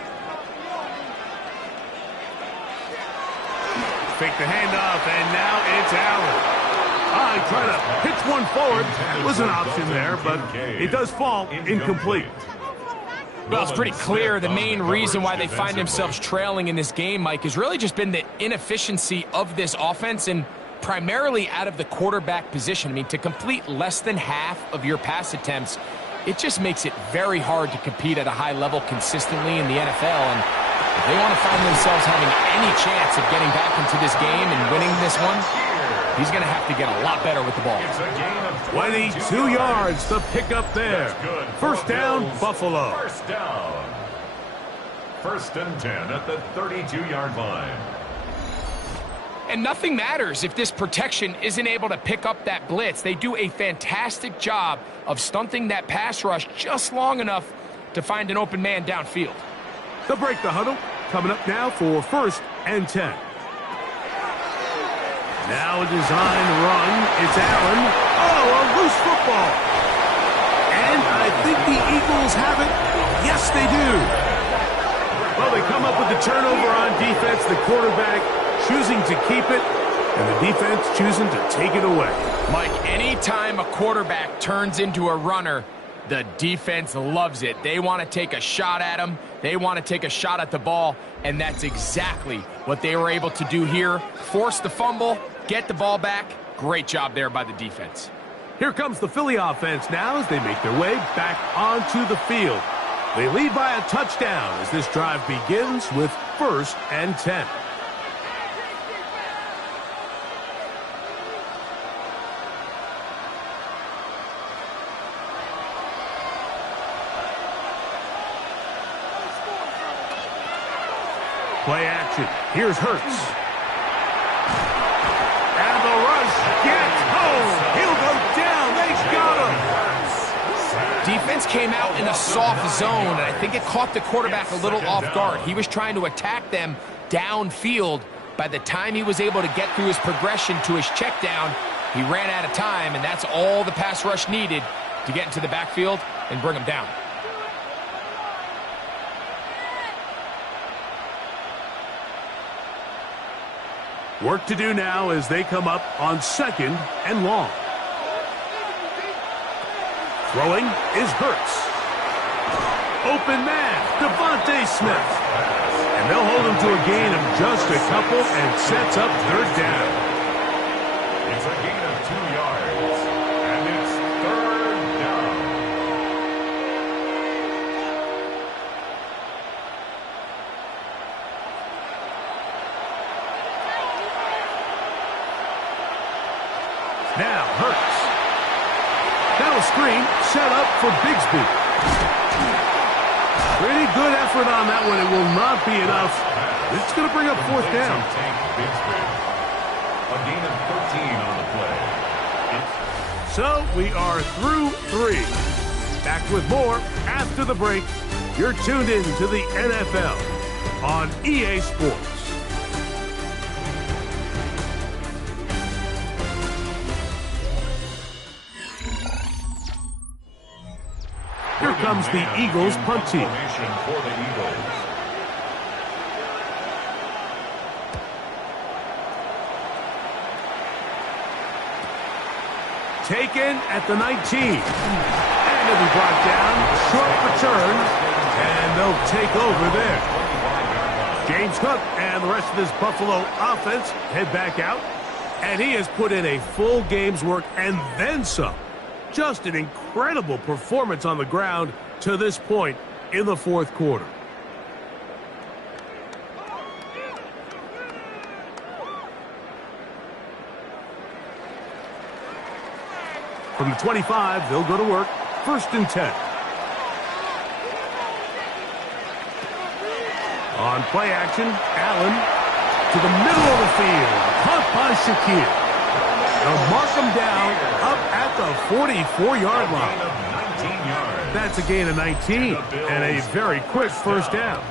Fake the handoff, and now it's Allen. I try to pitch one forward. That was an option there, but it does fall incomplete. Well, it's pretty clear the main reason why they find themselves trailing in this game, Mike, has really just been the inefficiency of this offense and primarily out of the quarterback position. I mean, to complete less than half of your pass attempts, it just makes it very hard to compete at a high level consistently in the NFL. And if they want to find themselves having any chance of getting back into this game and winning this one, he's going to have to get a lot better with the ball. 22 yards to pick up there. First down, Buffalo. First down. First and 10 at the 32-yard line. And nothing matters if this protection isn't able to pick up that blitz. They do a fantastic job of stunting that pass rush just long enough to find an open man downfield. They'll break the huddle. Coming up now for 1st and 10. Now a design run. It's Allen. Oh, a loose football. And I think the Eagles have it. Yes, they do. Well, they come up with the turnover on defense. The quarterback choosing to keep it, and the defense choosing to take it away. Mike, anytime a quarterback turns into a runner, the defense loves it. They want to take a shot at him. They want to take a shot at the ball, and that's exactly what they were able to do here. Force the fumble, get the ball back. Great job there by the defense. Here comes the Philly offense now as they make their way back onto the field. They lead by a touchdown as this drive begins with 1st and 10. Play action. Here's Hurts. And the rush gets home. He'll go down. They got him. Defense came out in a soft zone, and I think it caught the quarterback a little off guard. He was trying to attack them downfield. By the time he was able to get through his progression to his check down, he ran out of time, and that's all the pass rush needed to get into the backfield and bring him down. Work to do now as they come up on 2nd and long. Throwing is Hurts. Open man, Devontae Smith. And they'll hold him to a gain of just a couple and sets up 3rd down. It's a gain of 2 yards, and it's 3rd down. Now Hurts. Now a screen set up for Bigsby. Pretty good effort on that one. It will not be enough. It's going to bring up 4th down. A gain of 13 on the play. So we are through 3. Back with more after the break. You're tuned in to the NFL on EA Sports. Here comes the Eagles punt team. For the Eagles. Taken at the 19. And it'll be brought down. Short return. And they'll take over there. James Cook and the rest of this Buffalo offense head back out. And he has put in a full game's work and then some. Just an incredible performance on the ground to this point in the 4th quarter. From the 25, they'll go to work. 1st and 10. On play action, Allen to the middle of the field. Caught by Shakir. They'll mark him down up at the 44-yard line. That's a gain of 19 and a very quick 1st down.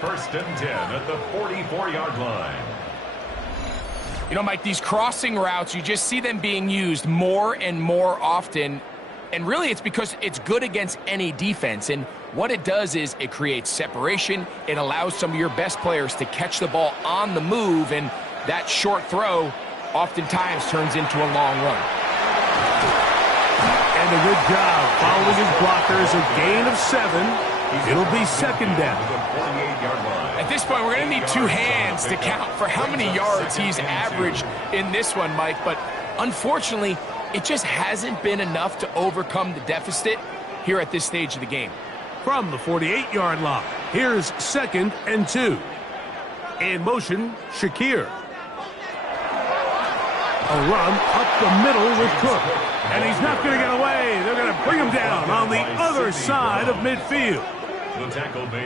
1st and 10 at the 44-yard line. You know, Mike, these crossing routes, you just see them being used more and more often. And really, it's because it's good against any defense. And what it does is it creates separation. It allows some of your best players to catch the ball on the move. And that short throw oftentimes turns into a long run. And a good job following his blockers. A gain of 7. It'll be 2nd down. At this point, we're going to need 2 hands to count for how many yards he's averaged in this one, Mike. But unfortunately, it just hasn't been enough to overcome the deficit here at this stage of the game. From the 48-yard line, here's 2nd and 2. In motion, Shakir. A run up the middle with Cook. And he's not going to get away. They're going to bring him down on the other side of midfield.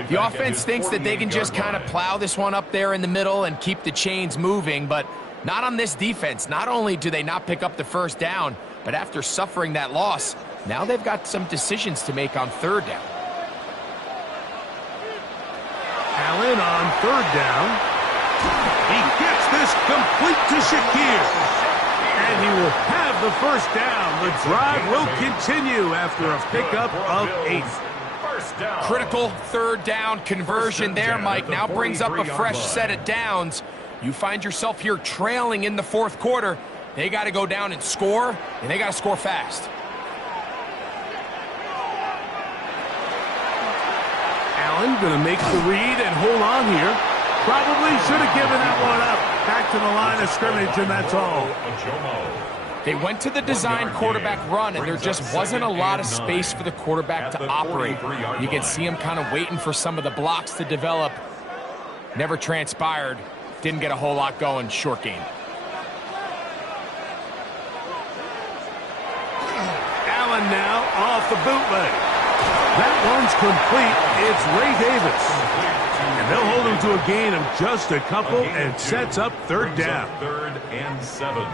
The offense thinks that they can just kind of plow this one up there in the middle and keep the chains moving, but not on this defense. Not only do they not pick up the first down, but after suffering that loss, now they've got some decisions to make on third down. Allen on third down. He gets this complete to Shakir. And he will have the first down. The drive will continue after a pickup of 8. Critical third down conversion there, Mike. Now brings up a fresh set of downs. You find yourself here trailing in the fourth quarter. They got to go down and score, and they got to score fast. Allen going to make the read and hold on here. Probably should have given that one up. Back to the line of scrimmage, and that's all. They went to the design quarterback run, and there just wasn't a lot of space for the quarterback to operate. You can see him kind of waiting for some of the blocks to develop. Never transpired. Didn't get a whole lot going. Short game. Allen now off the bootleg. That one's complete. It's Ray Davis. And they'll hold him to a gain of just a couple and sets up third down. 3rd and 7.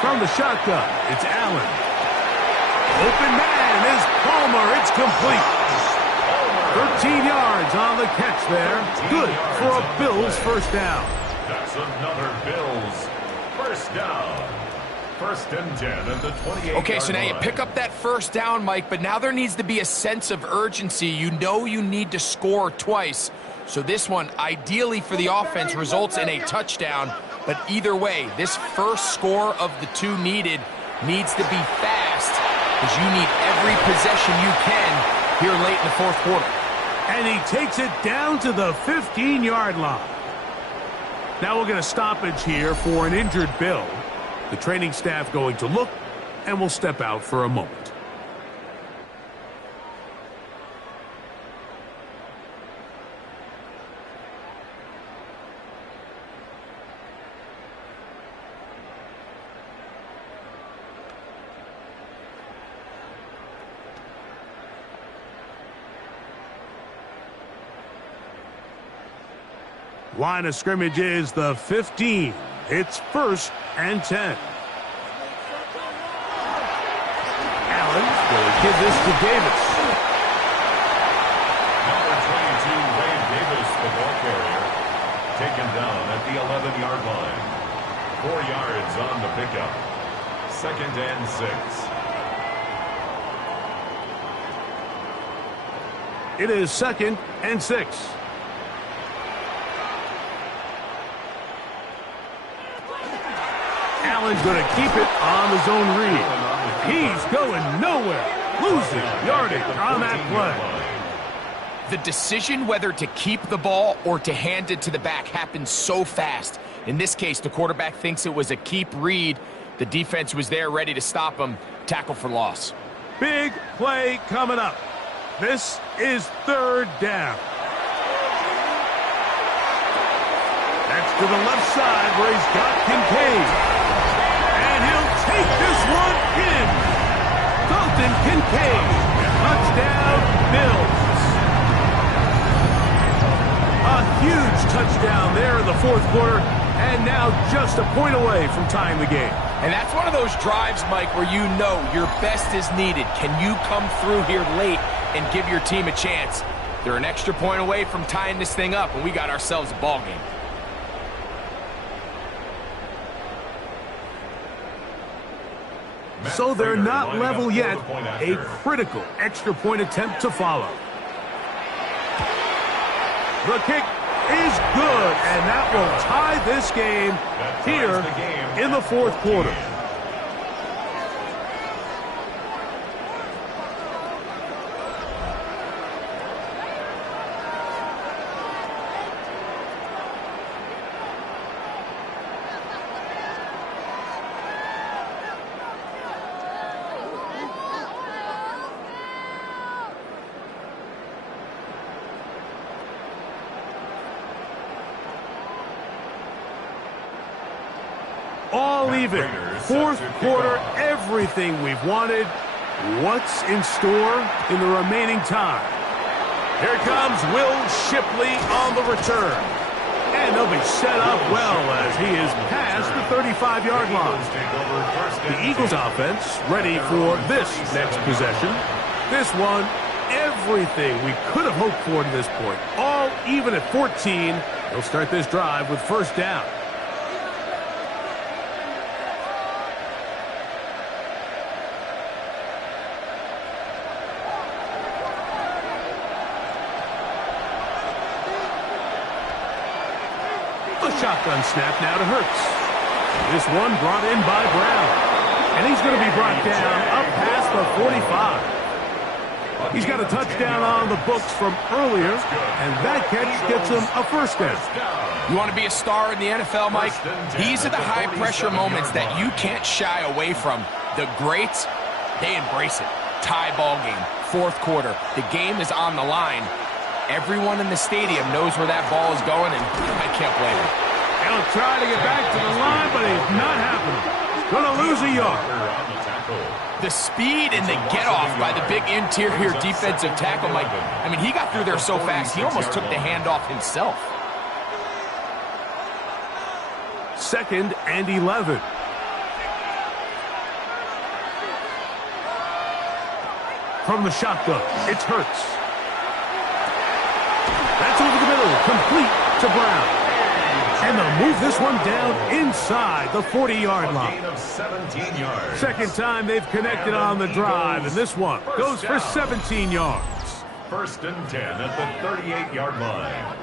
From the shotgun, it's Allen. Open man is Palmer. It's complete. 13 yards on the catch there. Good for a Bills first down. That's another Bills first down. 1st and 10 at the 28. Okay, so now you pick up that first down, Mike, but now there needs to be a sense of urgency. You know you need to score twice. So this one, ideally for the offense, results in a touchdown. But either way, this first score of the 2 needed needs to be fast, because you need every possession you can here late in the fourth quarter. And he takes it down to the 15-yard line. Now we're going to stoppage here for an injured Bill. The training staff going to look, and will step out for a moment. Line of scrimmage is the 15. It's 1st and 10. Allen will give this to Davis. Number 22, Wade Davis, the ball carrier, taken down at the 11-yard line. 4 yards on the pickup. 2nd and 6. It is 2nd and 6. Allen's going to keep it on his own read. He's going nowhere. Losing yardage on that play. The decision whether to keep the ball or to hand it to the back happens so fast. In this case, the quarterback thinks it was a keep read. The defense was there ready to stop him. Tackle for loss. Big play coming up. This is 3rd down. That's to the left side where he's got Kincaid. And he'll take this one in. Dalton Kincaid. Touchdown, Bills. A huge touchdown there in the fourth quarter. And now just a point away from tying the game. And that's one of those drives, Mike, where you know your best is needed. Can you come through here late and give your team a chance? They're an extra point away from tying this thing up, and we got ourselves a ball game. So they're not level yet. A critical extra point attempt to follow. The kick is good, and that will tie this game here in the fourth quarter. all even. Fourth quarter, everything we've wanted. What's in store in the remaining time? Here comes Will Shipley on the return. And they'll be set up well as he is past the 35-yard line. The Eagles offense ready for this next possession. This one, everything we could have hoped for to this point. All even at 14. They'll start this drive with first down. A shotgun snap now to Hurts. This one brought in by Brown. And he's going to be brought down up past the 45. He's got a touchdown on the books from earlier, and that catch gets him a first down. You want to be a star in the NFL, Mike? These are the high-pressure moments that you can't shy away from. The greats, they embrace it. Tie ball game, fourth quarter. The game is on the line. Everyone in the stadium knows where that ball is going, and I can't blame him. He'll try to get back to the line, but it's not happening. Going to lose a yard. The speed and the get-off by the big interior defensive tackle, Mike. I mean, he got through there so fast, he almost took the handoff himself. 2nd and 11. From the shotgun, it's Hurts. That's over the middle, complete to Brown. And they'll move this one down inside the 40-yard line. 17 yards. Second time they've connected on the drive, and this one goes for 17 yards. 1st and 10 at the 38-yard line.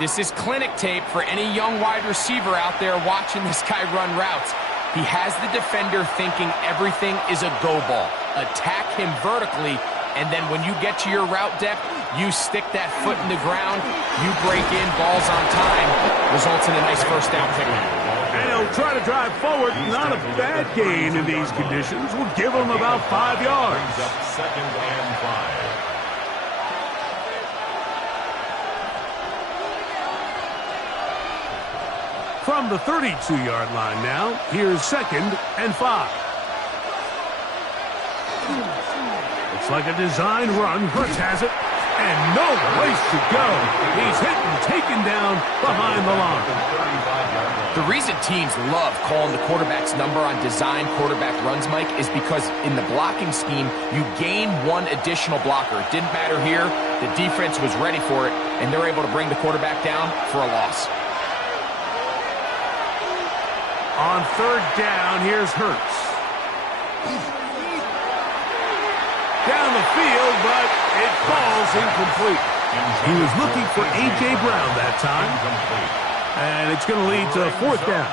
This is clinic tape for any young wide receiver out there watching this guy run routes. He has the defender thinking everything is a go ball. Attack him vertically, and then when you get to your route depth, you stick that foot in the ground, you break in, balls on time, results in a nice first down pickup. And he'll try to drive forward. Not a bad gain in these conditions. We'll give him about 5 yards. Brings up 2nd and 5. From the 32-yard line now, here's 2nd and 5. Looks like a design run. Hurts has it. And no place to go. He's hit and taken down behind the line. The reason teams love calling the quarterback's number on design quarterback runs, Mike, is because in the blocking scheme, you gain one additional blocker. It didn't matter here. The defense was ready for it, and they're able to bring the quarterback down for a loss. On 3rd down, here's Hurts. Down the field, but it falls incomplete. He was looking for A.J. Brown that time. And it's going to lead to 4th down.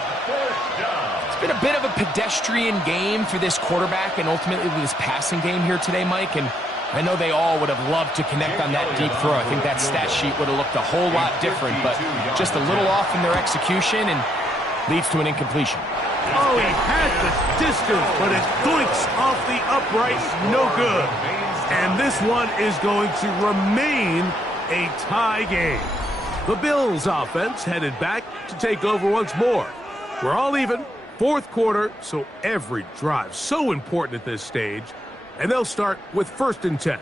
It's been a bit of a pedestrian game for this quarterback and ultimately this passing game here today, Mike. And I know they all would have loved to connect on that deep throw. I think that stat sheet would have looked a whole lot different, but just a little off in their execution and leads to an incompletion. Oh, he had the distance, but it doinks off the upright. No good. And this one is going to remain a tie game. The Bills offense headed back to take over once more. We're all even. 4th quarter, so every drive so important at this stage. And they'll start with 1st and 10.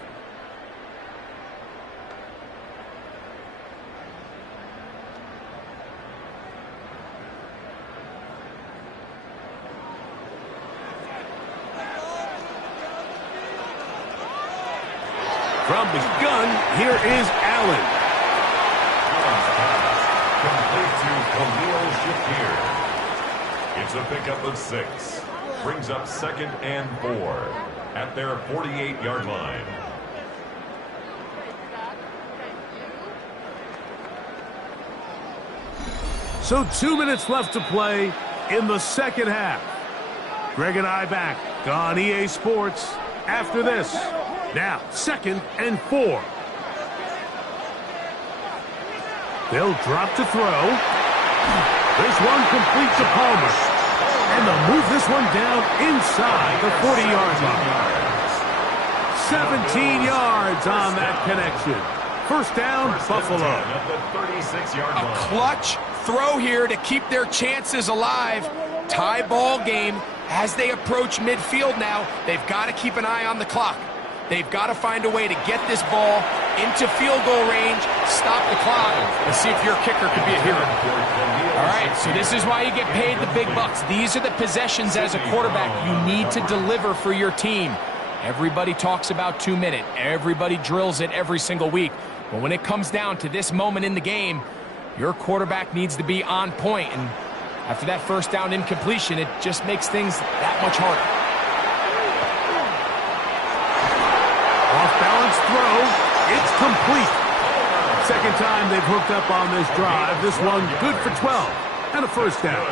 From the gun, here is Allen. Complete to Khalil Shakir. It's a pickup of 6. Brings up 2nd and 4 at their 48-yard line. So 2 minutes left to play in the 2nd half. Greg and I back on EA Sports after this. Now, 2nd and 4. They'll drop to throw. This one complete to Palmer. And they'll move this one down inside the 40-yard line. 17 yards on that connection. First down, Buffalo. A clutch throw here to keep their chances alive. Tie ball game as they approach midfield now. They've got to keep an eye on the clock. They've got to find a way to get this ball into field goal range, stop the clock, and see if your kicker could be a hero. All right, so this is why you get paid the big bucks. These are the possessions as a quarterback you need to deliver for your team. Everybody talks about 2 minute. Everybody drills it every single week. But when it comes down to this moment in the game, your quarterback needs to be on point. And after that first down incompletion, it just makes things that much harder. Off-balance throw. It's complete. Second time they've hooked up on this drive. This one good for 12 and a first down.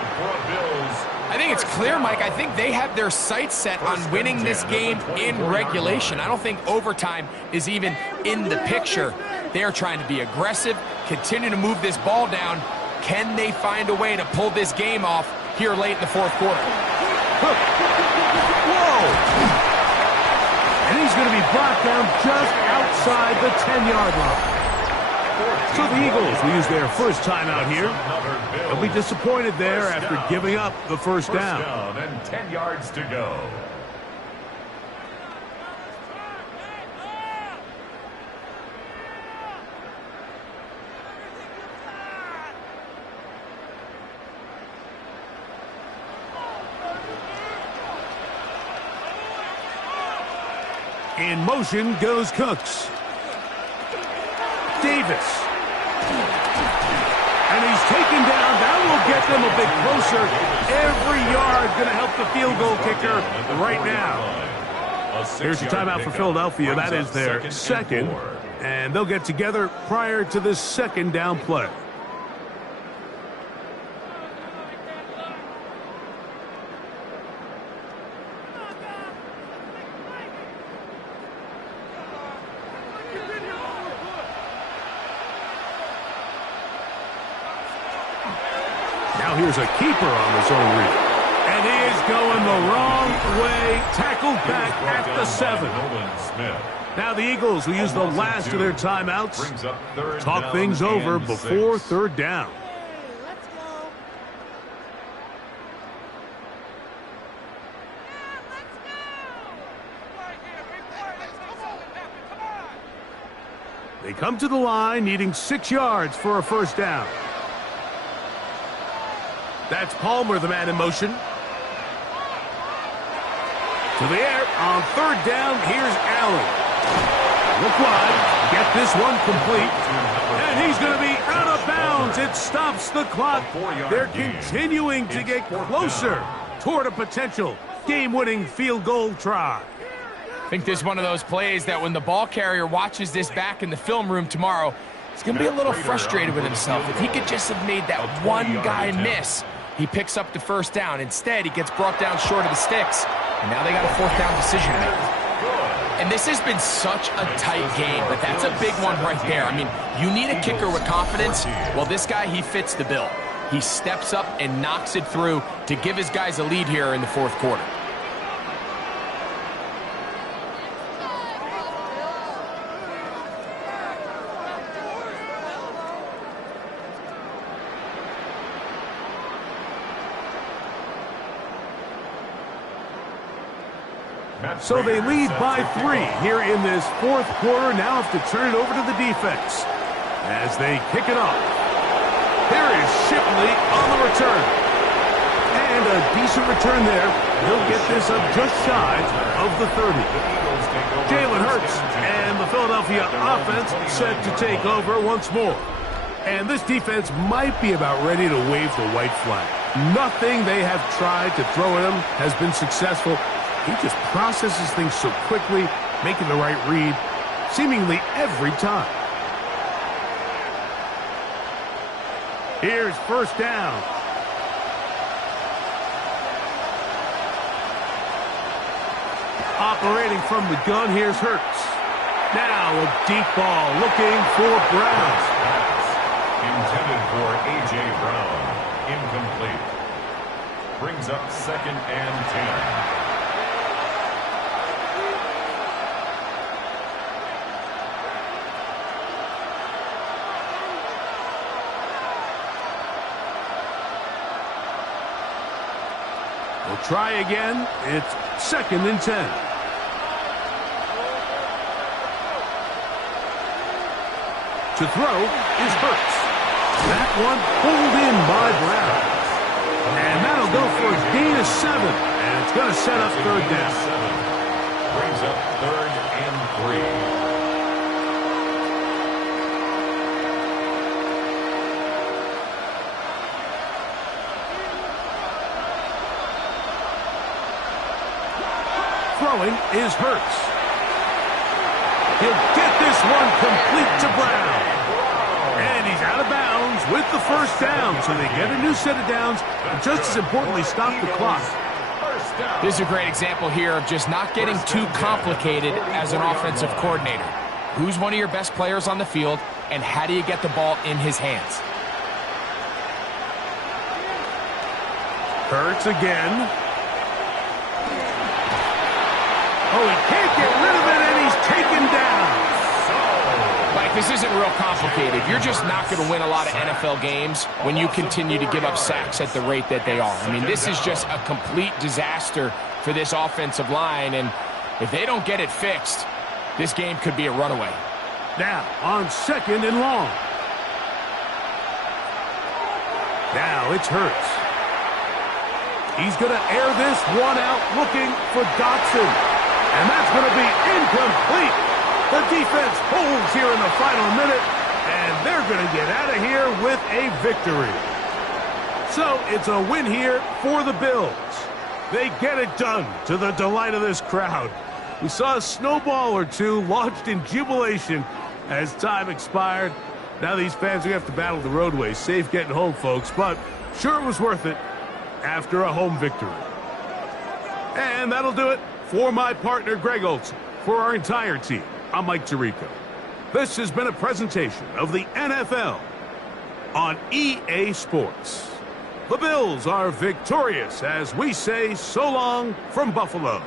I think it's clear, Mike. I think they have their sights set on winning this game in regulation. I don't think overtime is even in the picture. They're trying to be aggressive, continue to move this ball down. Can they find a way to pull this game off here late in the fourth quarter? Whoa! And he's going to be brought down just outside the 10-yard line. So the Eagles will use their first timeout here. They'll be disappointed there after giving up the first down. And 10 yards to go. In motion goes Cooks. Davis. And he's taken down. That will get them a bit closer. Every yard going to help the field goal kicker right now. Here's the timeout for Philadelphia. That is their second. And they'll get together prior to this second down play. Now here's a keeper on his own read. And he is going the wrong way. Tackled back at the 7. Now the Eagles will use the last of their timeouts. Talk things over before third down. They come to the line needing 6 yards for a first down. That's Palmer, the man in motion. To the air on third down. Here's Allen. Look wide. Get this one complete. And he's going to be out of bounds. It stops the clock. They're continuing to get closer toward a potential game-winning field goal try. I think this is one of those plays that when the ball carrier watches this back in the film room tomorrow, he's going to be a little frustrated with himself. If he could just have made that one guy miss, he picks up the first down. Instead, he gets brought down short of the sticks, and now they got a fourth down decision to make. And this has been such a tight game, but that's a big one right there. I mean, you need a kicker with confidence. Well, this guy, he fits the bill. He steps up and knocks it through to give his guys a lead here in the fourth quarter. So they lead by 3 here in this fourth quarter. Now have to turn it over to the defense as they kick it off. Here is Shipley on the return. And a decent return there. He'll get this up just shy of the 30. Jalen Hurts and the Philadelphia offense set to take over once more. And this defense might be about ready to wave the white flag. Nothing they have tried to throw at him has been successful. He just processes things so quickly, making the right read, seemingly every time. Here's first down. Operating from the gun, here's Hurts. Now a deep ball looking for Brown. Intended for A.J. Brown. Incomplete. Brings up 2nd and 10. We'll try again. It's 2nd and 10. To throw is Hurts. That one pulled in by Brown. And that'll go for a gain of 7. And it's going to set up 3rd down. Brings up 3rd and 3. Throwing is Hurts. He'll get this one complete to Brown. And he's out of bounds with the 1st down. So they get a new set of downs. And just as importantly, stop the clock. This is a great example here of just not getting too complicated as an offensive coordinator. Who's one of your best players on the field, and how do you get the ball in his hands? Hurts again. Oh, he can't get rid of it, and he's taken down. Mike, this isn't real complicated. You're just not going to win a lot of NFL games when you continue to give up sacks at the rate that they are. I mean, this is just a complete disaster for this offensive line, and if they don't get it fixed, this game could be a runaway. Now, on 2nd and long. Now it's Hurts. He's going to air this one out looking for Dotson. And that's going to be incomplete. The defense holds here in the final minute, and they're going to get out of here with a victory. So it's a win here for the Bills. They get it done to the delight of this crowd. We saw a snowball or two launched in jubilation as time expired. Now these fans are going to have to battle the roadways. Safe getting home, folks, but sure it was worth it after a home victory. And that'll do it for my partner, Greg Olson. For our entire team, I'm Mike Tirico. This has been a presentation of the NFL on EA Sports. The Bills are victorious as we say so long from Buffalo.